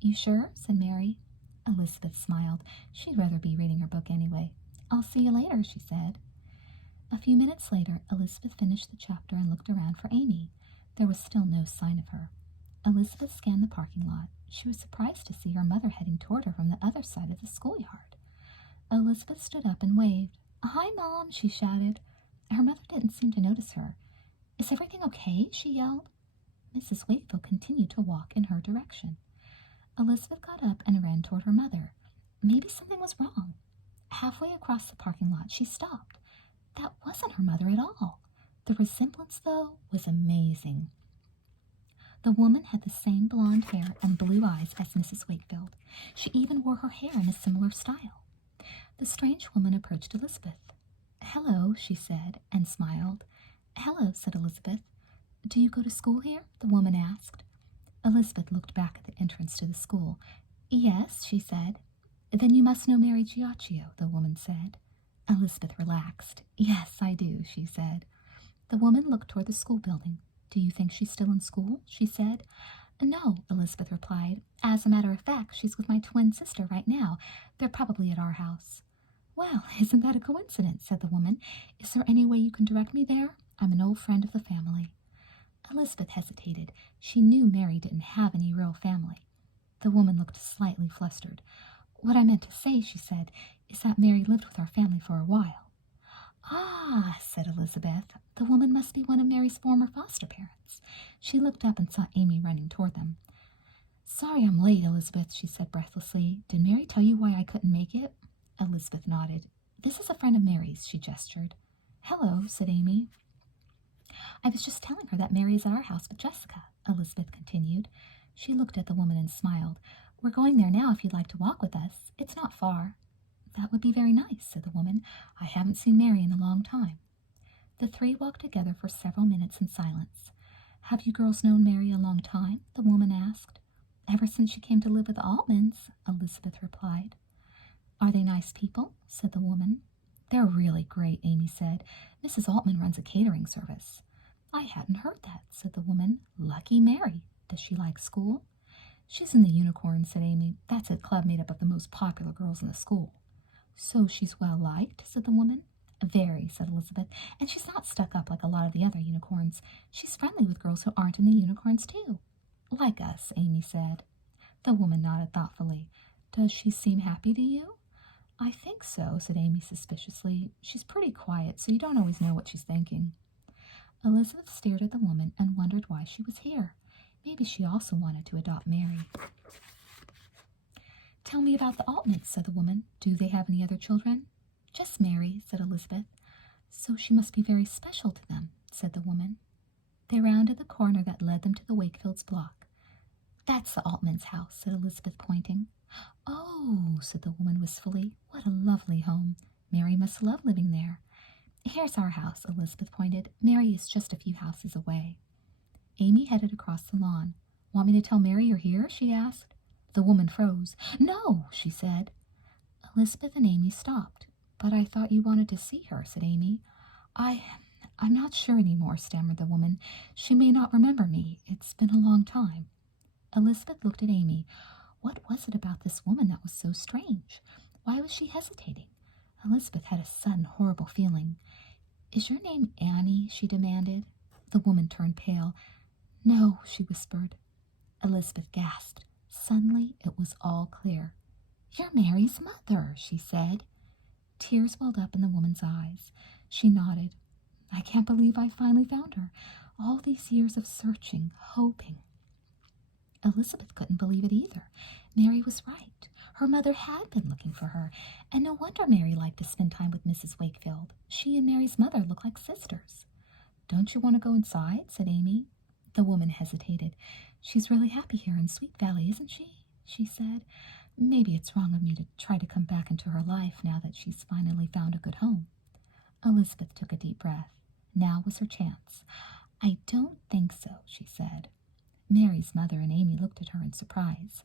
You sure? Said Mary. Elizabeth smiled. She'd rather be reading her book anyway. I'll see you later, she said. A few minutes later, Elizabeth finished the chapter and looked around for Amy. There was still no sign of her. Elizabeth scanned the parking lot. She was surprised to see her mother heading toward her from the other side of the schoolyard. Elizabeth stood up and waved. Hi, Mom, she shouted. Her mother didn't seem to notice her. Is everything okay? She yelled. Mrs. Wakefield continued to walk in her direction. Elizabeth got up and ran toward her mother. Maybe something was wrong. Halfway across the parking lot, she stopped. That wasn't her mother at all. The resemblance, though, was amazing. The woman had the same blonde hair and blue eyes as Mrs. Wakefield. She even wore her hair in a similar style. The strange woman approached Elizabeth. Hello, she said, and smiled. Hello, said Elizabeth. Do you go to school here? The woman asked. Elizabeth looked back at the entrance to the school. Yes, she said. Then you must know Mary Giacchio, the woman said. Elizabeth relaxed. Yes, I do, she said. The woman looked toward the school building. Do you think she's still in school? She said. No, Elizabeth replied. As a matter of fact, she's with my twin sister right now. They're probably at our house. Well, isn't that a coincidence, said the woman. Is there any way you can direct me there? I'm an old friend of the family. Elizabeth hesitated. She knew Mary didn't have any real family. The woman looked slightly flustered. What I meant to say, she said, is that Mary lived with our family for a while. Ah, said Elizabeth. The woman must be one of Mary's former foster parents. She looked up and saw Amy running toward them. Sorry I'm late, Elizabeth, she said breathlessly. Did Mary tell you why I couldn't make it? Elizabeth nodded. This is a friend of Mary's, she gestured. Hello, said Amy. I was just telling her that Mary is at our house with Jessica, Elizabeth continued. She looked at the woman and smiled. We're going there now if you'd like to walk with us. It's not far. That would be very nice, said the woman. I haven't seen Mary in a long time. The three walked together for several minutes in silence. Have you girls known Mary a long time? The woman asked. Ever since she came to live with the Altmans, Elizabeth replied. Are they nice people? Said the woman. They're really great, Amy said. Mrs. Altman runs a catering service. I hadn't heard that, said the woman. Lucky Mary. Does she like school? She's in the Unicorn, said Amy. That's a club made up of the most popular girls in the school. So she's well liked, said the woman. Very, said Elizabeth, and she's not stuck up like a lot of the other unicorns. She's friendly with girls who aren't in the unicorns, too. Like us, Amy said. The woman nodded thoughtfully. Does she seem happy to you? I think so, said Amy suspiciously. She's pretty quiet, so you don't always know what she's thinking. Elizabeth stared at the woman and wondered why she was here. Maybe she also wanted to adopt Mary. Tell me about the Altmans, said the woman. Do they have any other children? Just Mary, said Elizabeth. So she must be very special to them, said the woman. They rounded the corner that led them to the Wakefield's block. That's the Altmans' house, said Elizabeth, pointing. Oh, said the woman wistfully. What a lovely home. Mary must love living there. Here's our house, Elizabeth pointed. Mary is just a few houses away. Amy headed across the lawn. Want me to tell Mary you're here? She asked. The woman froze. No, she said. Elizabeth and Amy stopped. But I thought you wanted to see her, said Amy. I'm not sure anymore, stammered the woman. She may not remember me. It's been a long time. Elizabeth looked at Amy. What was it about this woman that was so strange? Why was she hesitating? Elizabeth had a sudden horrible feeling. Is your name Annie? She demanded. The woman turned pale. No, she whispered. Elizabeth gasped. Suddenly it was all clear. You're Mary's mother, she said. Tears welled up in the woman's eyes. She nodded. I can't believe I finally found her. All these years of searching, hoping. Elizabeth couldn't believe it either. Mary was right. Her mother had been looking for her, and no wonder Mary liked to spend time with Mrs. Wakefield. She and Mary's mother looked like sisters. Don't you want to go inside? Said Amy. The woman hesitated. She's really happy here in Sweet Valley, isn't she? She said. Maybe it's wrong of me to try to come back into her life now that she's finally found a good home. Elizabeth took a deep breath. Now was her chance. I don't think so, she said. Mary's mother and Amy looked at her in surprise.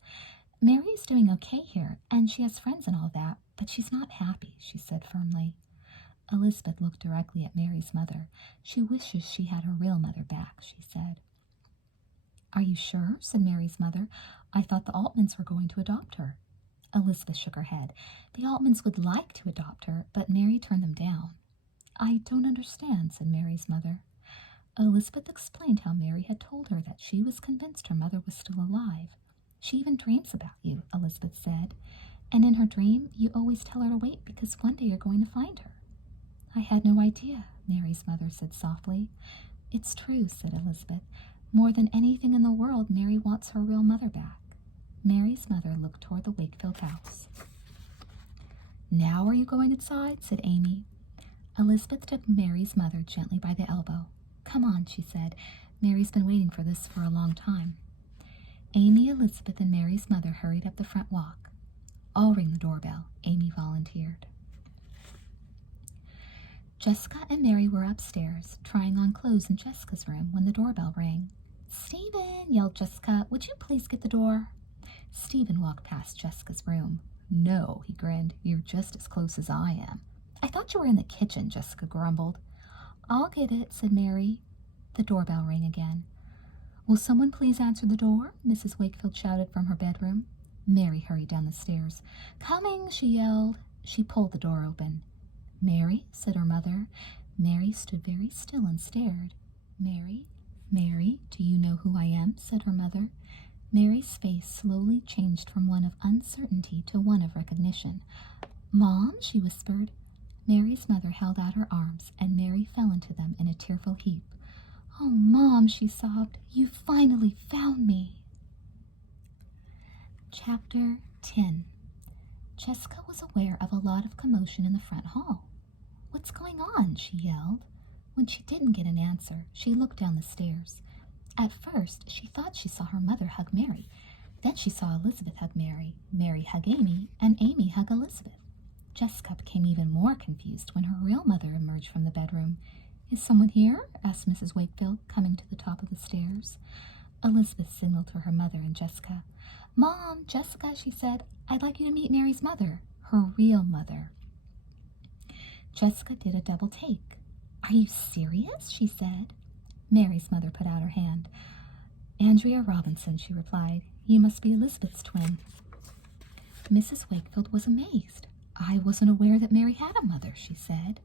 Mary is doing okay here, and she has friends and all that, but she's not happy, she said firmly. Elizabeth looked directly at Mary's mother. She wishes she had her real mother back, she said. Are you sure? Said Mary's mother. I thought the Altmans were going to adopt her. Elizabeth shook her head. The Altmans would like to adopt her, but Mary turned them down. I don't understand, said Mary's mother. Elizabeth explained how Mary had told her that she was convinced her mother was still alive. She even dreams about you, Elizabeth said. And in her dream, you always tell her to wait because one day you're going to find her. I had no idea, Mary's mother said softly. It's true, said Elizabeth. More than anything in the world, Mary wants her real mother back. Mary's mother looked toward the Wakefield house. Now are you going inside? Said Amy. Elizabeth took Mary's mother gently by the elbow. Come on, she said. Mary's been waiting for this for a long time. Amy, Elizabeth, and Mary's mother hurried up the front walk. I'll ring the doorbell, Amy volunteered. Jessica and Mary were upstairs, trying on clothes in Jessica's room when the doorbell rang. Stephen, yelled Jessica, would you please get the door? Stephen walked past Jessica's room. No, he grinned, you're just as close as I am. I thought you were in the kitchen, Jessica grumbled. I'll get it, said Mary. The doorbell rang again. Will someone please answer the door? Mrs. Wakefield shouted from her bedroom. Mary hurried down the stairs. Coming, she yelled. She pulled the door open. Mary, said her mother. Mary stood very still and stared. Mary, Mary, do you know who I am? Said her mother. Mary's face slowly changed from one of uncertainty to one of recognition. Mom, she whispered. Mary's mother held out her arms, and Mary fell into them in a tearful heap. Oh, Mom, she sobbed, you finally found me. Chapter 10. Jessica was aware of a lot of commotion in the front hall. "What's going on?" she yelled. When she didn't get an answer, she looked down the stairs. At first, she thought she saw her mother hug Mary. Then she saw Elizabeth hug Mary, Mary hug Amy, and Amy hug Elizabeth. Jessica became even more confused when her real mother emerged from the bedroom. "Is someone here?" asked Mrs. Wakefield, coming to the top of the stairs. Elizabeth signaled to her mother and Jessica. "Mom, Jessica," she said, "I'd like you to meet Mary's mother, her real mother." Jessica did a double take. "Are you serious?" she said. Mary's mother put out her hand. "Andrea Robinson," she replied. "You must be Elizabeth's twin." Mrs. Wakefield was amazed. "I wasn't aware that Mary had a mother," she said.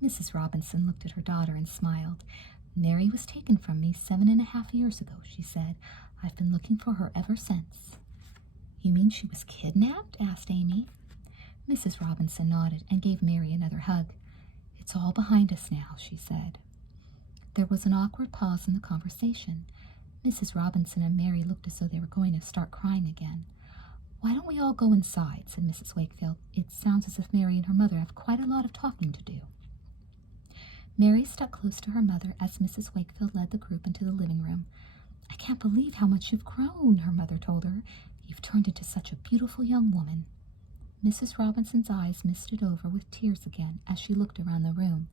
Mrs. Robinson looked at her daughter and smiled. "Mary was taken from me 7.5 years ago," she said. "I've been looking for her ever since." "You mean she was kidnapped?" asked Amy. Mrs. Robinson nodded and gave Mary another hug. "It's all behind us now," she said. There was an awkward pause in the conversation. Mrs. Robinson and Mary looked as though they were going to start crying again. "Why don't we all go inside?" said Mrs. Wakefield. "It sounds as if Mary and her mother have quite a lot of talking to do." Mary stuck close to her mother as Mrs. Wakefield led the group into the living room. "I can't believe how much you've grown," her mother told her. "You've turned into such a beautiful young woman." Mrs. Robinson's eyes misted over with tears again as she looked around the room.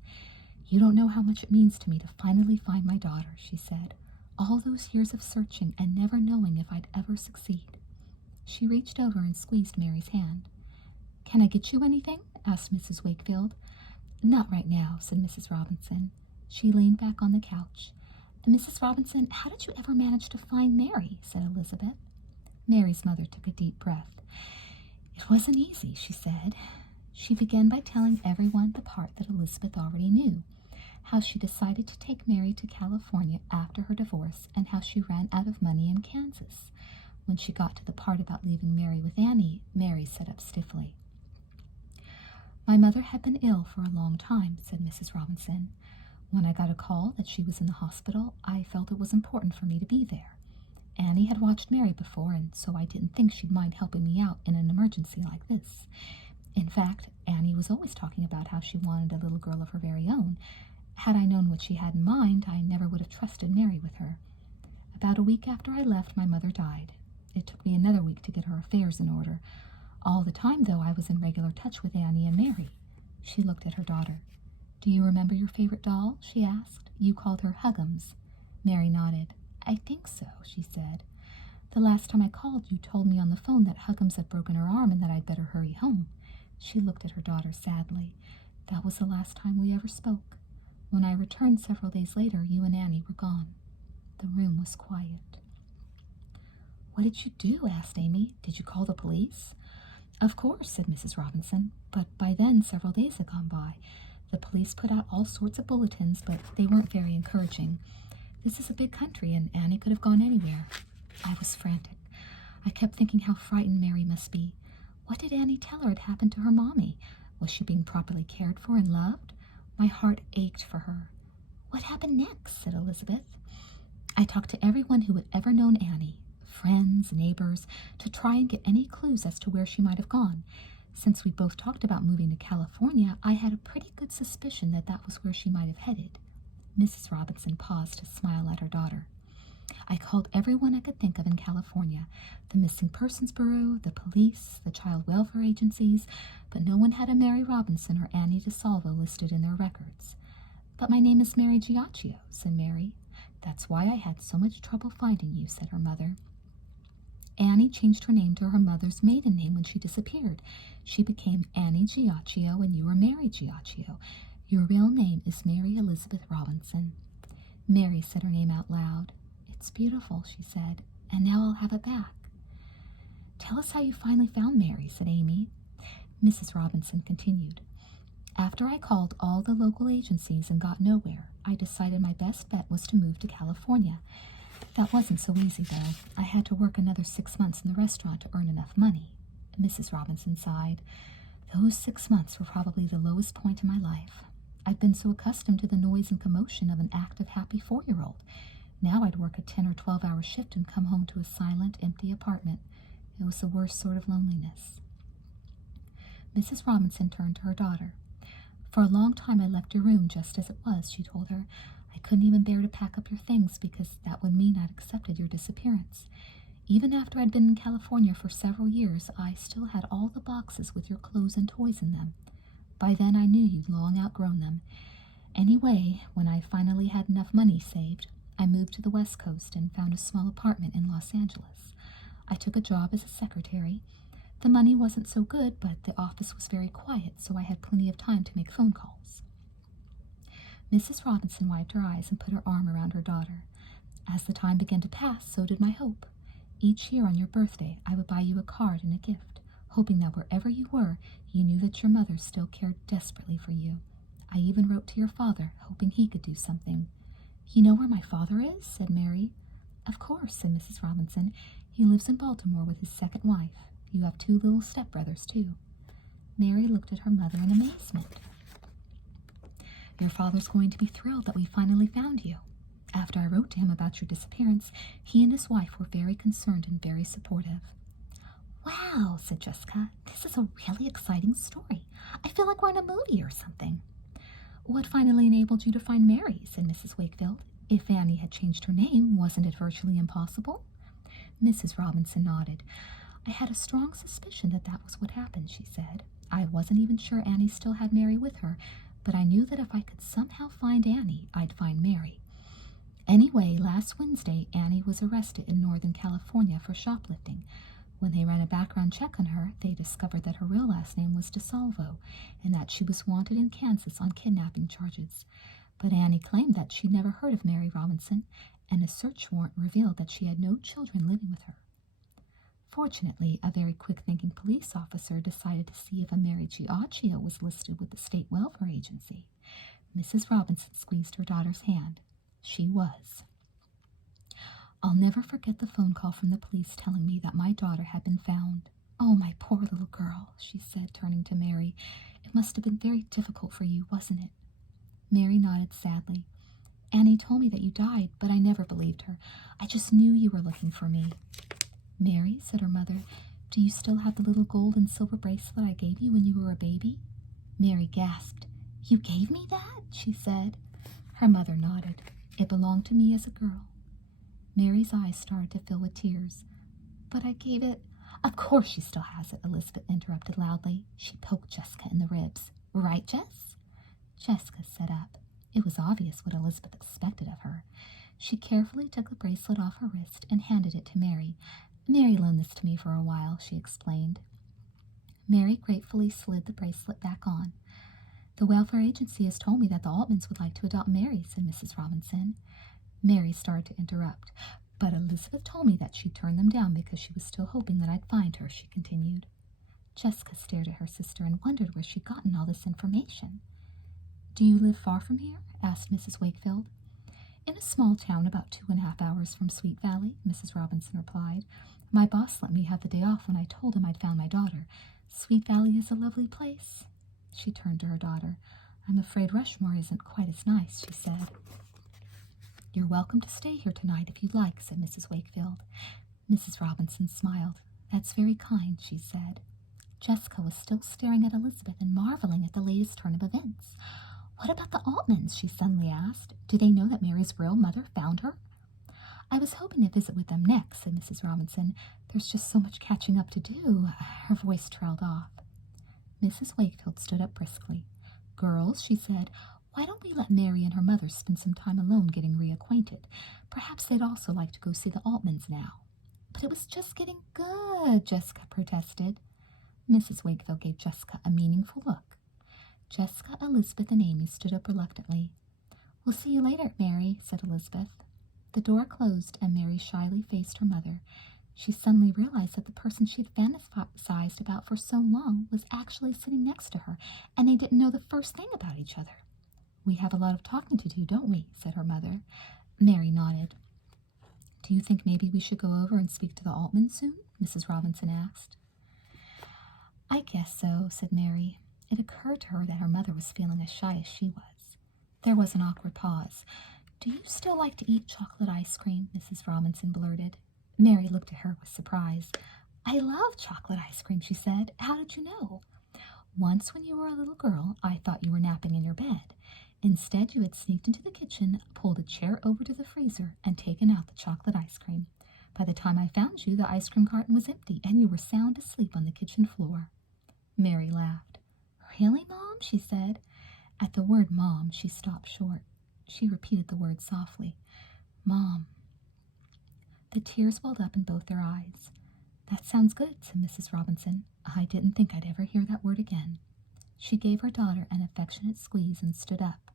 "You don't know how much it means to me to finally find my daughter," she said. "All those years of searching and never knowing if I'd ever succeed." She reached over and squeezed Mary's hand. "Can I get you anything?" asked Mrs. Wakefield. "Not right now," said Mrs. Robinson. She leaned back on the couch. "Mrs. Robinson, how did you ever manage to find Mary?" said Elizabeth. Mary's mother took a deep breath. "It wasn't easy," she said. She began by telling everyone the part that Elizabeth already knew, how she decided to take Mary to California after her divorce, and how she ran out of money in Kansas. When she got to the part about leaving Mary with Annie, Mary sat up stiffly. "My mother had been ill for a long time," said Mrs. Robinson. "When I got a call that she was in the hospital, I felt it was important for me to be there. Annie had watched Mary before, and so I didn't think she'd mind helping me out in an emergency like this. In fact, Annie was always talking about how she wanted a little girl of her very own. Had I known what she had in mind, I never would have trusted Mary with her. About a week after I left, my mother died. It took me another week to get her affairs in order. All the time, though, I was in regular touch with Annie and Mary." She looked at her daughter. "Do you remember your favorite doll?" she asked. "You called her Huggums." Mary nodded. "I think so," she said. "The last time I called, you told me on the phone that Huggums had broken her arm and that I'd better hurry home." She looked at her daughter sadly. "That was the last time we ever spoke. When I returned several days later, you and Annie were gone." The room was quiet. "What did you do?" asked Amy. "Did you call the police?" "Of course," said Mrs. Robinson, "but by then several days had gone by. The police put out all sorts of bulletins, but they weren't very encouraging. This is a big country, and Annie could have gone anywhere." I was frantic. I kept thinking how frightened Mary must be. What did Annie tell her had happened to her mommy? Was she being properly cared for and loved? My heart ached for her. "What happened next?" said Elizabeth. "I talked to everyone who had ever known Annie, friends, neighbors, to try and get any clues as to where she might have gone. Since we both talked about moving to California, I had a pretty good suspicion that that was where she might have headed." Mrs. Robinson paused to smile at her daughter. "I called everyone I could think of in California, the Missing Persons Bureau, the police, the child welfare agencies, but no one had a Mary Robinson or Annie DeSalvo listed in their records." "But my name is Mary Giacchio," said Mary. "That's why I had so much trouble finding you," said her mother. "Annie changed her name to her mother's maiden name when she disappeared. She became Annie Giacchio, and you were Mary Giacchio. Your real name is Mary Elizabeth Robinson." Mary said her name out loud. "It's beautiful," she said, "and now I'll have it back." "Tell us how you finally found Mary," said Amy. Mrs. Robinson continued. "After I called all the local agencies and got nowhere, I decided my best bet was to move to California. That wasn't so easy, though. I had to work another 6 months in the restaurant to earn enough money." Mrs. Robinson sighed. "Those 6 months were probably the lowest point in my life. I'd been so accustomed to the noise and commotion of an active, happy 4-year-old. Now I'd work a 10 or 12-hour shift and come home to a silent, empty apartment. It was the worst sort of loneliness. Mrs. Robinson turned to her daughter. For a long time I left your room just as it was, she told her. I couldn't even bear to pack up your things because that would mean I'd accepted your disappearance. Even after I'd been in California for several years, I still had all the boxes with your clothes and toys in them. By then I knew you'd long outgrown them. Anyway, when I finally had enough money saved, I moved to the West Coast and found a small apartment in Los Angeles. I took a job as a secretary. The money wasn't so good, but the office was very quiet, so I had plenty of time to make phone calls. Mrs. Robinson wiped her eyes and put her arm around her daughter. As the time began to pass, so did my hope. Each year on your birthday, I would buy you a card and a gift, hoping that wherever you were, you knew that your mother still cared desperately for you. I even wrote to your father, hoping he could do something. You know where my father is? Said Mary. Of course, said Mrs. Robinson. He lives in Baltimore with his second wife. You have 2 little stepbrothers, too. Mary looked at her mother in amazement. Your father's going to be thrilled that we finally found you. After I wrote to him about your disappearance, he and his wife were very concerned and very supportive. Wow, said Jessica. This is a really exciting story. I feel like we're in a movie or something. What finally enabled you to find Mary? Said Mrs. Wakefield. If Annie had changed her name, wasn't it virtually impossible? Mrs. Robinson nodded. I had a strong suspicion that that was what happened, she said. I wasn't even sure Annie still had Mary with her, but I knew that if I could somehow find Annie, I'd find Mary. Anyway, last Wednesday, Annie was arrested in Northern California for shoplifting. When they ran a background check on her, they discovered that her real last name was DeSalvo, and that she was wanted in Kansas on kidnapping charges. But Annie claimed that she'd never heard of Mary Robinson, and a search warrant revealed that she had no children living with her. Fortunately, a very quick-thinking police officer decided to see if a Mary Giacchio was listed with the State Welfare Agency. Mrs. Robinson squeezed her daughter's hand. She was. I'll never forget the phone call from the police telling me that my daughter had been found. Oh, my poor little girl, she said, turning to Mary. It must have been very difficult for you, wasn't it? Mary nodded sadly. Annie told me that you died, but I never believed her. I just knew you were looking for me. Mary, said her mother, do you still have the little gold and silver bracelet I gave you when you were a baby? Mary gasped. You gave me that? She said. Her mother nodded. It belonged to me as a girl. Mary's eyes started to fill with tears. But I gave it. Of course she still has it, Elizabeth interrupted loudly. She poked Jessica in the ribs. Right, Jess? Jessica sat up. It was obvious what Elizabeth expected of her. She carefully took the bracelet off her wrist and handed it to Mary. Mary loaned this to me for a while, she explained. Mary gratefully slid the bracelet back on. The welfare agency has told me that the Altmans would like to adopt Mary, said Mrs. Robinson. Mary started to interrupt, but Elizabeth told me that she'd turned them down because she was still hoping that I'd find her, she continued. Jessica stared at her sister and wondered where she'd gotten all this information. Do you live far from here? Asked Mrs. Wakefield. In a small town about 2.5 hours from Sweet Valley, Mrs. Robinson replied. My boss let me have the day off when I told him I'd found my daughter. Sweet Valley is a lovely place. She turned to her daughter. I'm afraid Rushmore isn't quite as nice, she said. You're welcome to stay here tonight if you'd like, said Mrs. Wakefield. Mrs. Robinson smiled. That's very kind, she said. Jessica was still staring at Elizabeth and marveling at the latest turn of events. What about the Altmans? She suddenly asked. Do they know that Mary's real mother found her? I was hoping to visit with them next, said Mrs. Robinson. There's just so much catching up to do. Her voice trailed off. Mrs. Wakefield stood up briskly. Girls, she said, why don't we let Mary and her mother spend some time alone getting reacquainted? Perhaps they'd also like to go see the Altmans now. But it was just getting good, Jessica protested. Mrs. Wakefield gave Jessica a meaningful look. Jessica, Elizabeth, and Amy stood up reluctantly. We'll see you later, Mary, said Elizabeth. The door closed, and Mary shyly faced her mother. She suddenly realized that the person she had fantasized about for so long was actually sitting next to her, and they didn't know the first thing about each other. We have a lot of talking to do, don't we? Said her mother. Mary nodded. Do you think maybe we should go over and speak to the Altmans soon? Mrs. Robinson asked. I guess so, said Mary. It occurred to her that her mother was feeling as shy as she was. There was an awkward pause. Do you still like to eat chocolate ice cream? Mrs. Robinson blurted. Mary looked at her with surprise. I love chocolate ice cream, she said. How did you know? Once when you were a little girl, I thought you were napping in your bed. Instead, you had sneaked into the kitchen, pulled a chair over to the freezer, and taken out the chocolate ice cream. By the time I found you, the ice cream carton was empty, and you were sound asleep on the kitchen floor. Mary laughed. Really, Mom? She said. At the word Mom, she stopped short. She repeated the word softly. Mom. The tears welled up in both their eyes. That sounds good, said Mrs. Robinson. I didn't think I'd ever hear that word again. She gave her daughter an affectionate squeeze and stood up.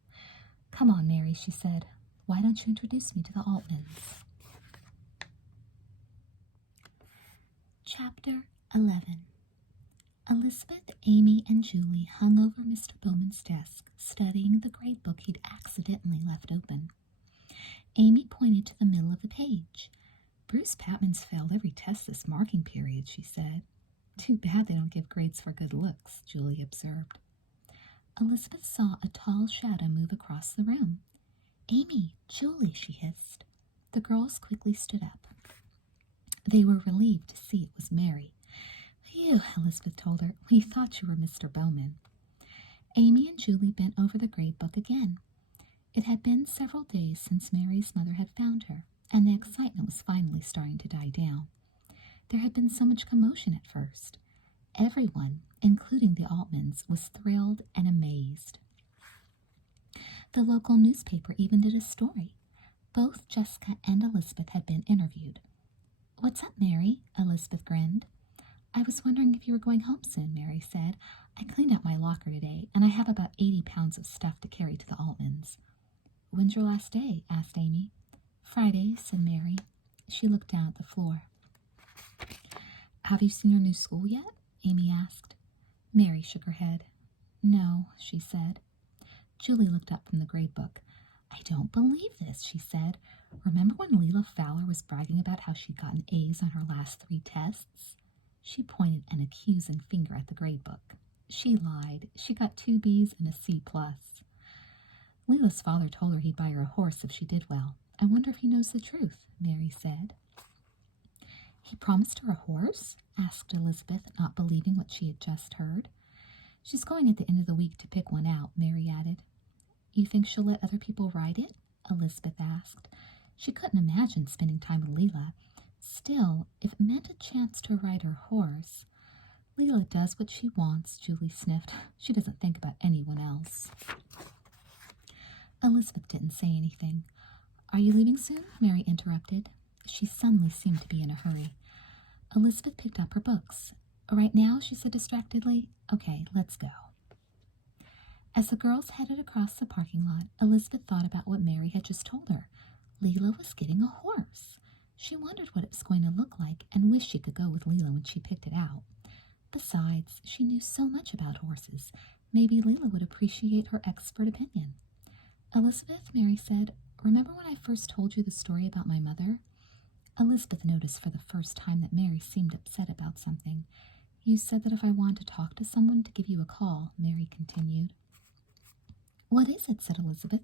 Come on, Mary, she said. Why don't you introduce me to the Altmans? Chapter 11. Elizabeth, Amy, and Julie hung over Mr. Bowman's desk, studying the grade book he'd accidentally left open. Amy pointed to the middle of the page. Bruce Patman's failed every test this marking period, she said. Too bad they don't give grades for good looks, Julie observed. Elizabeth saw a tall shadow move across the room. Amy, Julie, she hissed. The girls quickly stood up. They were relieved to see it was Mary. Phew, Elizabeth told her. We thought you were Mr. Bowman. Amy and Julie bent over the grade book again. It had been several days since Mary's mother had found her, and the excitement was finally starting to die down. There had been so much commotion at first. Everyone, including the Altmans, was thrilled and amazed. The local newspaper even did a story. Both Jessica and Elizabeth had been interviewed. What's up, Mary? Elizabeth grinned. I was wondering if you were going home soon, Mary said. I cleaned out my locker today, and I have about 80 pounds of stuff to carry to the Altmans. When's your last day? Asked Amy. Friday, said Mary. She looked down at the floor. Have you seen your new school yet? Amy asked. Mary shook her head. No, she said. Julie looked up from the grade book. I don't believe this, she said. Remember when Leela Fowler was bragging about how she'd gotten A's on her last 3 tests? She pointed an accusing finger at the grade book. She lied. She got 2 B's and a C+. Leela's father told her he'd buy her a horse if she did well. I wonder if he knows the truth, Mary said. He promised her a horse? Asked Elizabeth, not believing what she had just heard. She's going at the end of the week to pick one out, Mary added. You think she'll let other people ride it? Elizabeth asked. She couldn't imagine spending time with Leela. Still, if it meant a chance to ride her horse... Leela does what she wants, Julie sniffed. She doesn't think about anyone else. Elizabeth didn't say anything. Are you leaving soon? Mary interrupted. She suddenly seemed to be in a hurry. Elizabeth picked up her books. Right now, she said distractedly. Okay, let's go. As the girls headed across the parking lot, Elizabeth thought about what Mary had just told her. Leela was getting a horse. She wondered what it was going to look like and wished she could go with Leela when she picked it out. Besides, she knew so much about horses. Maybe Leela would appreciate her expert opinion. Elizabeth, Mary said, remember when I first told you the story about my mother? Elizabeth noticed for the first time that Mary seemed upset about something. You said that if I wanted to talk to someone to give you a call, Mary continued. What is it? Said Elizabeth.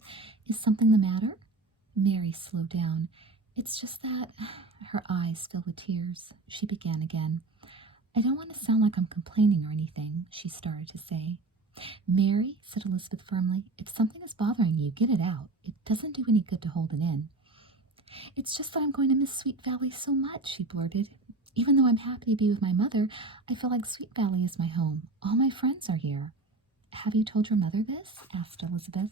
Is something the matter? Mary slowed down. It's just that... Her eyes filled with tears. She began again. I don't want to sound like I'm complaining or anything, she started to say. Mary, said Elizabeth firmly, if something is bothering you, get it out. It doesn't do any good to hold it in. It's just that I'm going to miss Sweet Valley so much, she blurted. Even though I'm happy to be with my mother, I feel like Sweet Valley is my home. All my friends are here. Have you told your mother this? Asked Elizabeth.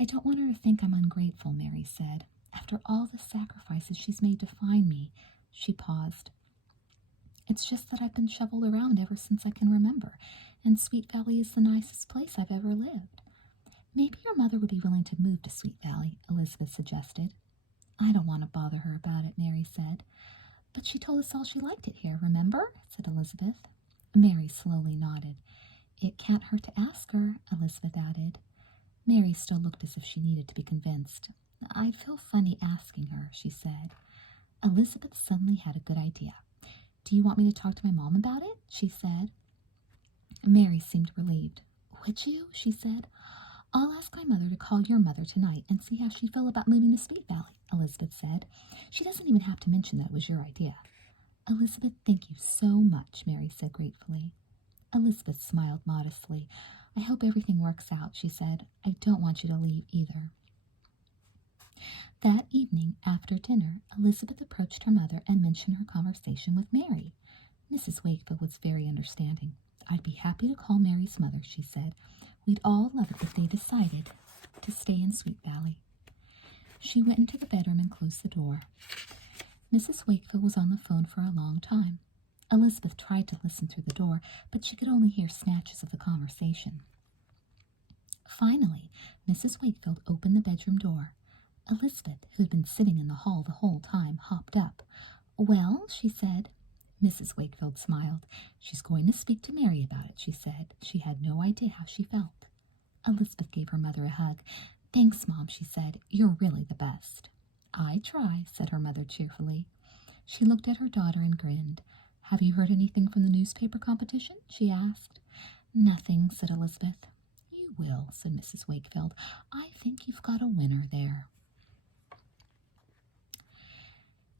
I don't want her to think I'm ungrateful, Mary said. After all the sacrifices she's made to find me. She paused. It's just that I've been shoveled around ever since I can remember, and Sweet Valley is the nicest place I've ever lived. Maybe your mother would be willing to move to Sweet Valley, Elizabeth suggested. I don't want to bother her about it, Mary said. But she told us all she liked it here, remember? Said Elizabeth. Mary slowly nodded. It can't hurt to ask her, Elizabeth added. Mary still looked as if she needed to be convinced. I feel funny asking her, she said. Elizabeth suddenly had a good idea. Do you want me to talk to my mom about it? She said. Mary seemed relieved. Would you? She said. I'll ask my mother to call your mother tonight and see how she'd feel about moving to Sweet Valley, Elizabeth said. She doesn't even have to mention that it was your idea. Elizabeth, thank you so much, Mary said gratefully. Elizabeth smiled modestly. I hope everything works out, she said. I don't want you to leave either. That evening, after dinner, Elizabeth approached her mother and mentioned her conversation with Mary. Mrs. Wakefield was very understanding. I'd be happy to call Mary's mother, she said. We'd all love it if they decided to stay in Sweet Valley. She went into the bedroom and closed the door. Mrs. Wakefield was on the phone for a long time. Elizabeth tried to listen through the door, but she could only hear snatches of the conversation. Finally, Mrs. Wakefield opened the bedroom door. Elizabeth, who had been sitting in the hall the whole time, hopped up. Well, she said. Mrs. Wakefield smiled. She's going to speak to Mary about it, she said. She had no idea how she felt. Elizabeth gave her mother a hug. Thanks, Mom, she said. You're really the best. I try, said her mother cheerfully. She looked at her daughter and grinned. Have you heard anything from the newspaper competition? She asked. Nothing, said Elizabeth. You will, said Mrs. Wakefield. I think you've got a winner there.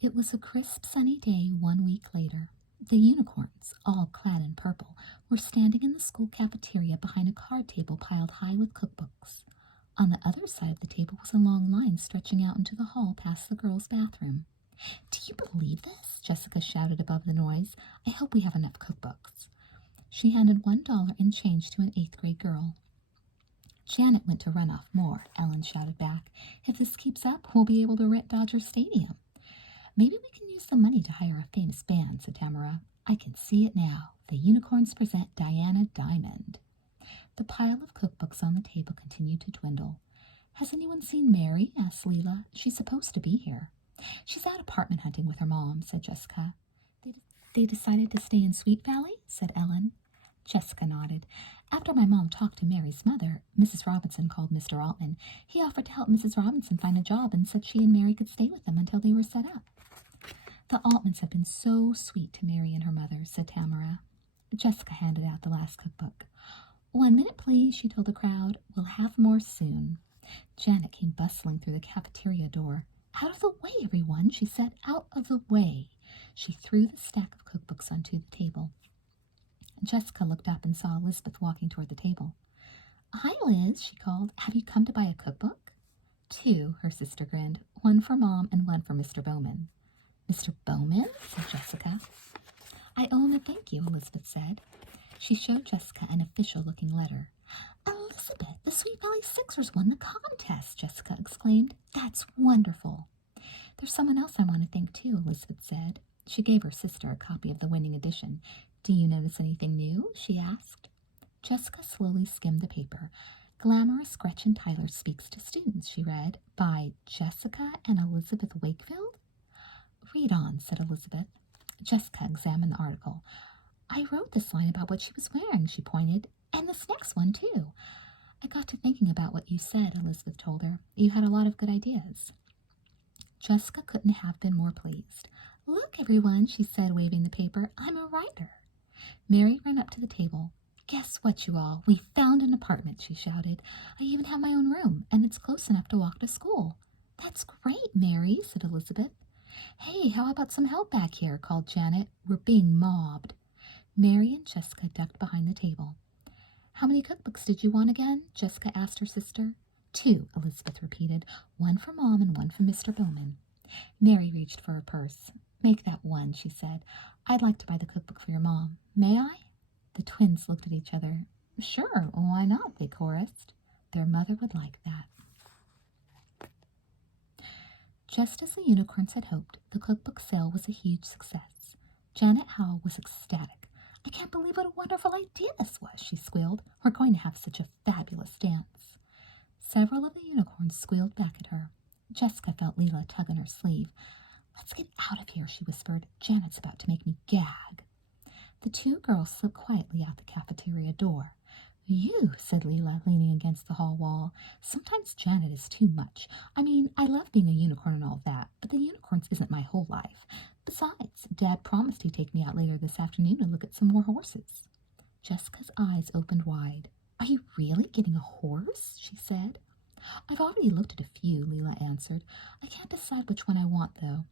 It was a crisp, sunny day 1 week later. The unicorns, all clad in purple, were standing in the school cafeteria behind a card table piled high with cookbooks. On the other side of the table was a long line stretching out into the hall past the girls' bathroom. Do you believe this? Jessica shouted above the noise. I hope we have enough cookbooks. She handed $1 in change to an 8th grade girl. Janet went to run off more, Ellen shouted back. If this keeps up, we'll be able to rent Dodger Stadium. Maybe we can use the money to hire a famous band, said Tamara. I can see it now. The unicorns present Diana Diamond. The pile of cookbooks on the table continued to dwindle. Has anyone seen Mary? Asked Leela. She's supposed to be here. She's out apartment hunting with her mom, said Jessica. They decided to stay in Sweet Valley? Said Ellen. Jessica nodded. After my mom talked to Mary's mother, Mrs. Robinson called Mr. Altman. He offered to help Mrs. Robinson find a job and said she and Mary could stay with them until they were set up. The Altmans have been so sweet to Mary and her mother, said Tamara. Jessica handed out the last cookbook. 1 minute, please, she told the crowd. We'll have more soon. Janet came bustling through the cafeteria door. Out of the way, everyone, she said. Out of the way. She threw the stack of cookbooks onto the table. Jessica looked up and saw Elizabeth walking toward the table. Hi, Liz, she called. Have you come to buy a cookbook? 2, her sister grinned. 1 for Mom and 1 for Mr. Bowman. Mr. Bowman? Said Jessica. I owe him a thank you, Elizabeth said. She showed Jessica an official-looking letter. Elizabeth, the Sweet Valley Sixers won the contest, Jessica exclaimed. That's wonderful. There's someone else I want to thank, too, Elizabeth said. She gave her sister a copy of the winning edition. Do you notice anything new? She asked. Jessica slowly skimmed the paper. Glamorous Gretchen Tyler Speaks to Students, she read, by Jessica and Elizabeth Wakefield? Read on, said Elizabeth. Jessica examined the article. I wrote this line about what she was wearing, she pointed, and this next one, too. I got to thinking about what you said, Elizabeth told her. You had a lot of good ideas. Jessica couldn't have been more pleased. Look, everyone, she said, waving the paper. I'm a writer. Mary ran up to the table. Guess what, you all? We found an apartment, she shouted. I even have my own room, and it's close enough to walk to school. That's great, Mary, said Elizabeth. Hey, how about some help back here, called Janet. We're being mobbed. Mary and Jessica ducked behind the table. How many cookbooks did you want again? Jessica asked her sister. 2, Elizabeth repeated. 1 for Mom and 1 for Mr. Bowman. Mary reached for her purse. Make that 1, she said. I'd like to buy the cookbook for your mom. May I? The twins looked at each other. Sure, why not? They chorused. Their mother would like that. Just as the unicorns had hoped, the cookbook sale was a huge success. Janet Howell was ecstatic. I can't believe what a wonderful idea this was, she squealed. We're going to have such a fabulous dance. Several of the unicorns squealed back at her. Jessica felt Leela tug on her sleeve. Let's get out of here, she whispered. Janet's about to make me gag. The 2 girls slipped quietly out the cafeteria door. You, said Leela, leaning against the hall wall. Sometimes Janet is too much. I mean, I love being a unicorn and all that, but the unicorns isn't my whole life. Besides, Dad promised he'd take me out later this afternoon to look at some more horses. Jessica's eyes opened wide. Are you really getting a horse? She said. I've already looked at a few, Leela answered. I can't decide which one I want, though.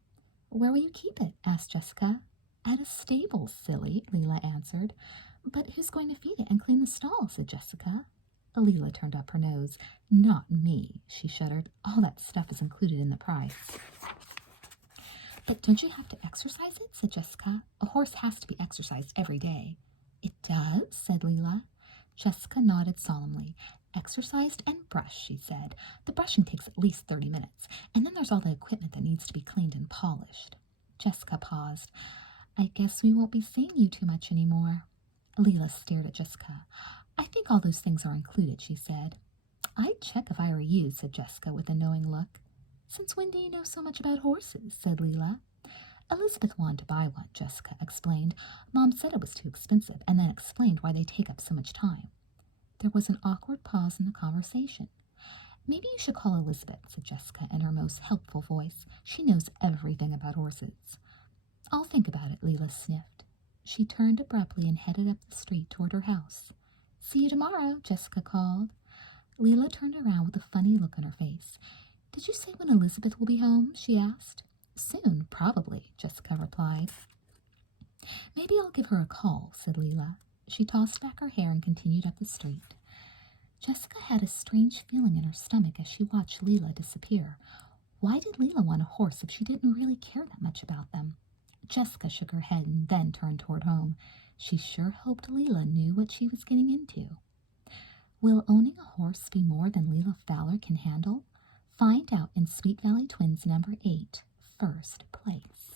Where will you keep it? Asked Jessica. At a stable, silly, Leela answered. But who's going to feed it and clean the stall? Said Jessica. Leela turned up her nose. Not me, she shuddered. All that stuff is included in the price. But don't you have to exercise it? Said Jessica. A horse has to be exercised every day. It does? Said Leela. Jessica nodded solemnly. Exercised and brushed, she said. The brushing takes at least 30 minutes, and then there's all the equipment that needs to be cleaned and polished. Jessica paused. I guess we won't be seeing you too much anymore. Leela stared at Jessica. I think all those things are included, she said. I'd check if I were you, said Jessica with a knowing look. Since when do you know so much about horses? Said Leela. Elizabeth wanted to buy one, Jessica explained. Mom said it was too expensive, and then explained why they take up so much time. There was an awkward pause in the conversation. Maybe you should call Elizabeth, said Jessica in her most helpful voice. She knows everything about horses. I'll think about it, Leela sniffed. She turned abruptly and headed up the street toward her house. See you tomorrow, Jessica called. Leela turned around with a funny look on her face. Did you say when Elizabeth will be home? She asked. Soon, probably, Jessica replied. Maybe I'll give her a call, said Leela. She tossed back her hair and continued up the street. Jessica had a strange feeling in her stomach as she watched Leela disappear. Why did Leela want a horse if she didn't really care that much about them? Jessica shook her head and then turned toward home. She sure hoped Leela knew what she was getting into. Will owning a horse be more than Leela Fowler can handle? Find out in Sweet Valley Twins number 8, First Place.